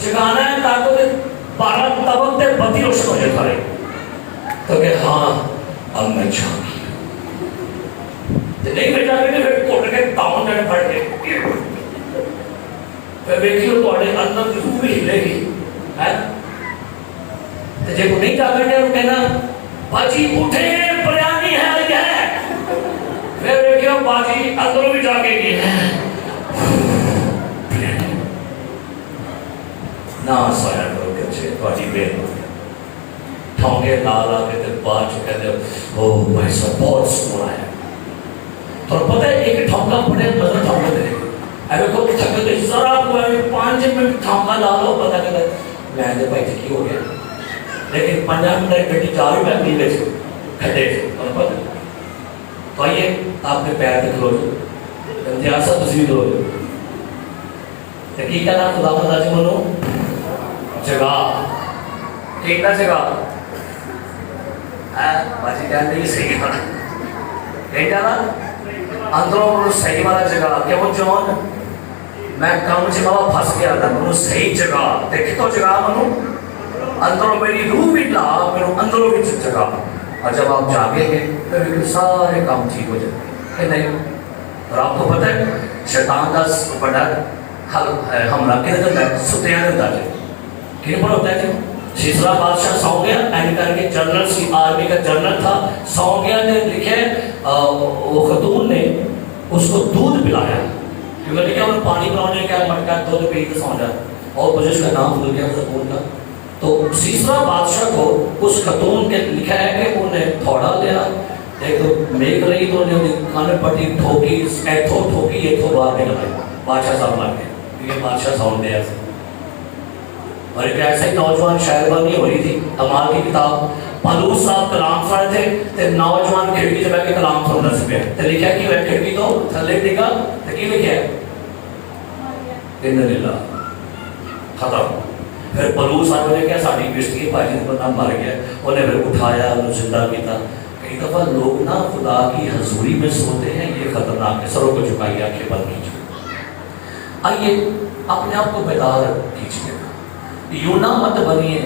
جگانا ہے تاکہ 12 طبق دے بتی روشن ہو جائے پڑے تو کہ ہاں اب میں جھانکی نہیں بھیجا کہ پھر کوٹ کے داؤن جانے پڑ گئے پھر بیٹھیو تو آڑے اندر روح بھی ہلے گی تو جب نہیں جا بیٹھے وہ کہنا باجی اٹھے پریانی ہے آئی ہے پھر بیٹھیو باجی اندروں بھی جا کے گی ہے نہ سویا کرو کچھے باجی بیر ہو گیا ٹھونکے لال آگے تھے بعد جو کہتے ہو بھائی صاحب بہت سونا ہے تو پتہ ہے ایک ٹھونکا پڑے نظر ٹھونکے دے اگر کوئی تھکے تو ذرا کوئی 5 منٹ ٹھونکا لا لو پتہ کہ میں نے بھائی تھکی ہو گیا لیکن 5 منٹ گھنٹی 4 منٹ نہیں لے سے کھٹے سے تو آئیے آپ کے پیر تک کھلو جو امتیاز صاحب تسی بھی کھلو جو حقیقت آپ خدا خدا جی منو جگہ کتنا جگہ باجی کہنے نہیں صحیح کھانا کہیں جانا اندروں صحیح والا جگہ کہ وہ جون میں کام سے بابا پھنس گیا تھا منو صحیح جگہ دیکھی تو جگہ منو اندروں میری روح بھی لا منو اندروں بھی جگہ اور جب آپ جاگیں گے تو سارے کام ٹھیک ہو جائیں کہ نہیں اور آپ کو پتہ ہے شیطان کا بڑا حملہ کہنے دیتا ہے ستیاں دیتا ہے کیوں پر ہوتا ہے کہ سیسرا بادشاہ سو گیا اینکر کے جنرل سی آرمی کا جنرل تھا سو گیا نے لکھے وہ خاتون نے اس کو دودھ پلایا کیونکہ لکھا انہوں پانی پلانے کا مٹکا دودھ پی کے سو جاتا اور مجھے اس کا نام بھول گیا خاتون کا تو سیسرا بادشاہ کو اس خاتون کے لکھا ہے کہ انہیں تھوڑا لیا ایک تو میک رہی تو انہیں کھانے پٹی ٹھوکی ایتھو ٹھوکی ایتھو باہر نکلائی بادشاہ صاحب لا کے کیونکہ بادشاہ ساؤنڈ دیا سے اور ایک ایسا ہی نوجوان شاعر بانی ہو رہی تھی کمال کی کتاب پالوس صاحب کلام پڑھ تھے تو نوجوان کھڑکی سے بیٹھ کے کلام سننا سے پہ تو لکھا کہ وہ کھڑکی تو تھلے ٹکا تو کی لکھا ہے ان للہ ختم پھر پالوس صاحب نے کیا ساڑھی کشتی بھائی جن پر نام مار گیا انہیں پھر اٹھایا انہوں زندہ کیتا کئی دفعہ لوگ نا خدا کی حضوری میں سوتے ہیں، یہ خطرناک ہے۔ سروں کو جھکائیے، آنکھیں بند کیجیے، آئیے اپنے آپ کو بیدار کیجیے، یوں نہ مت بنیے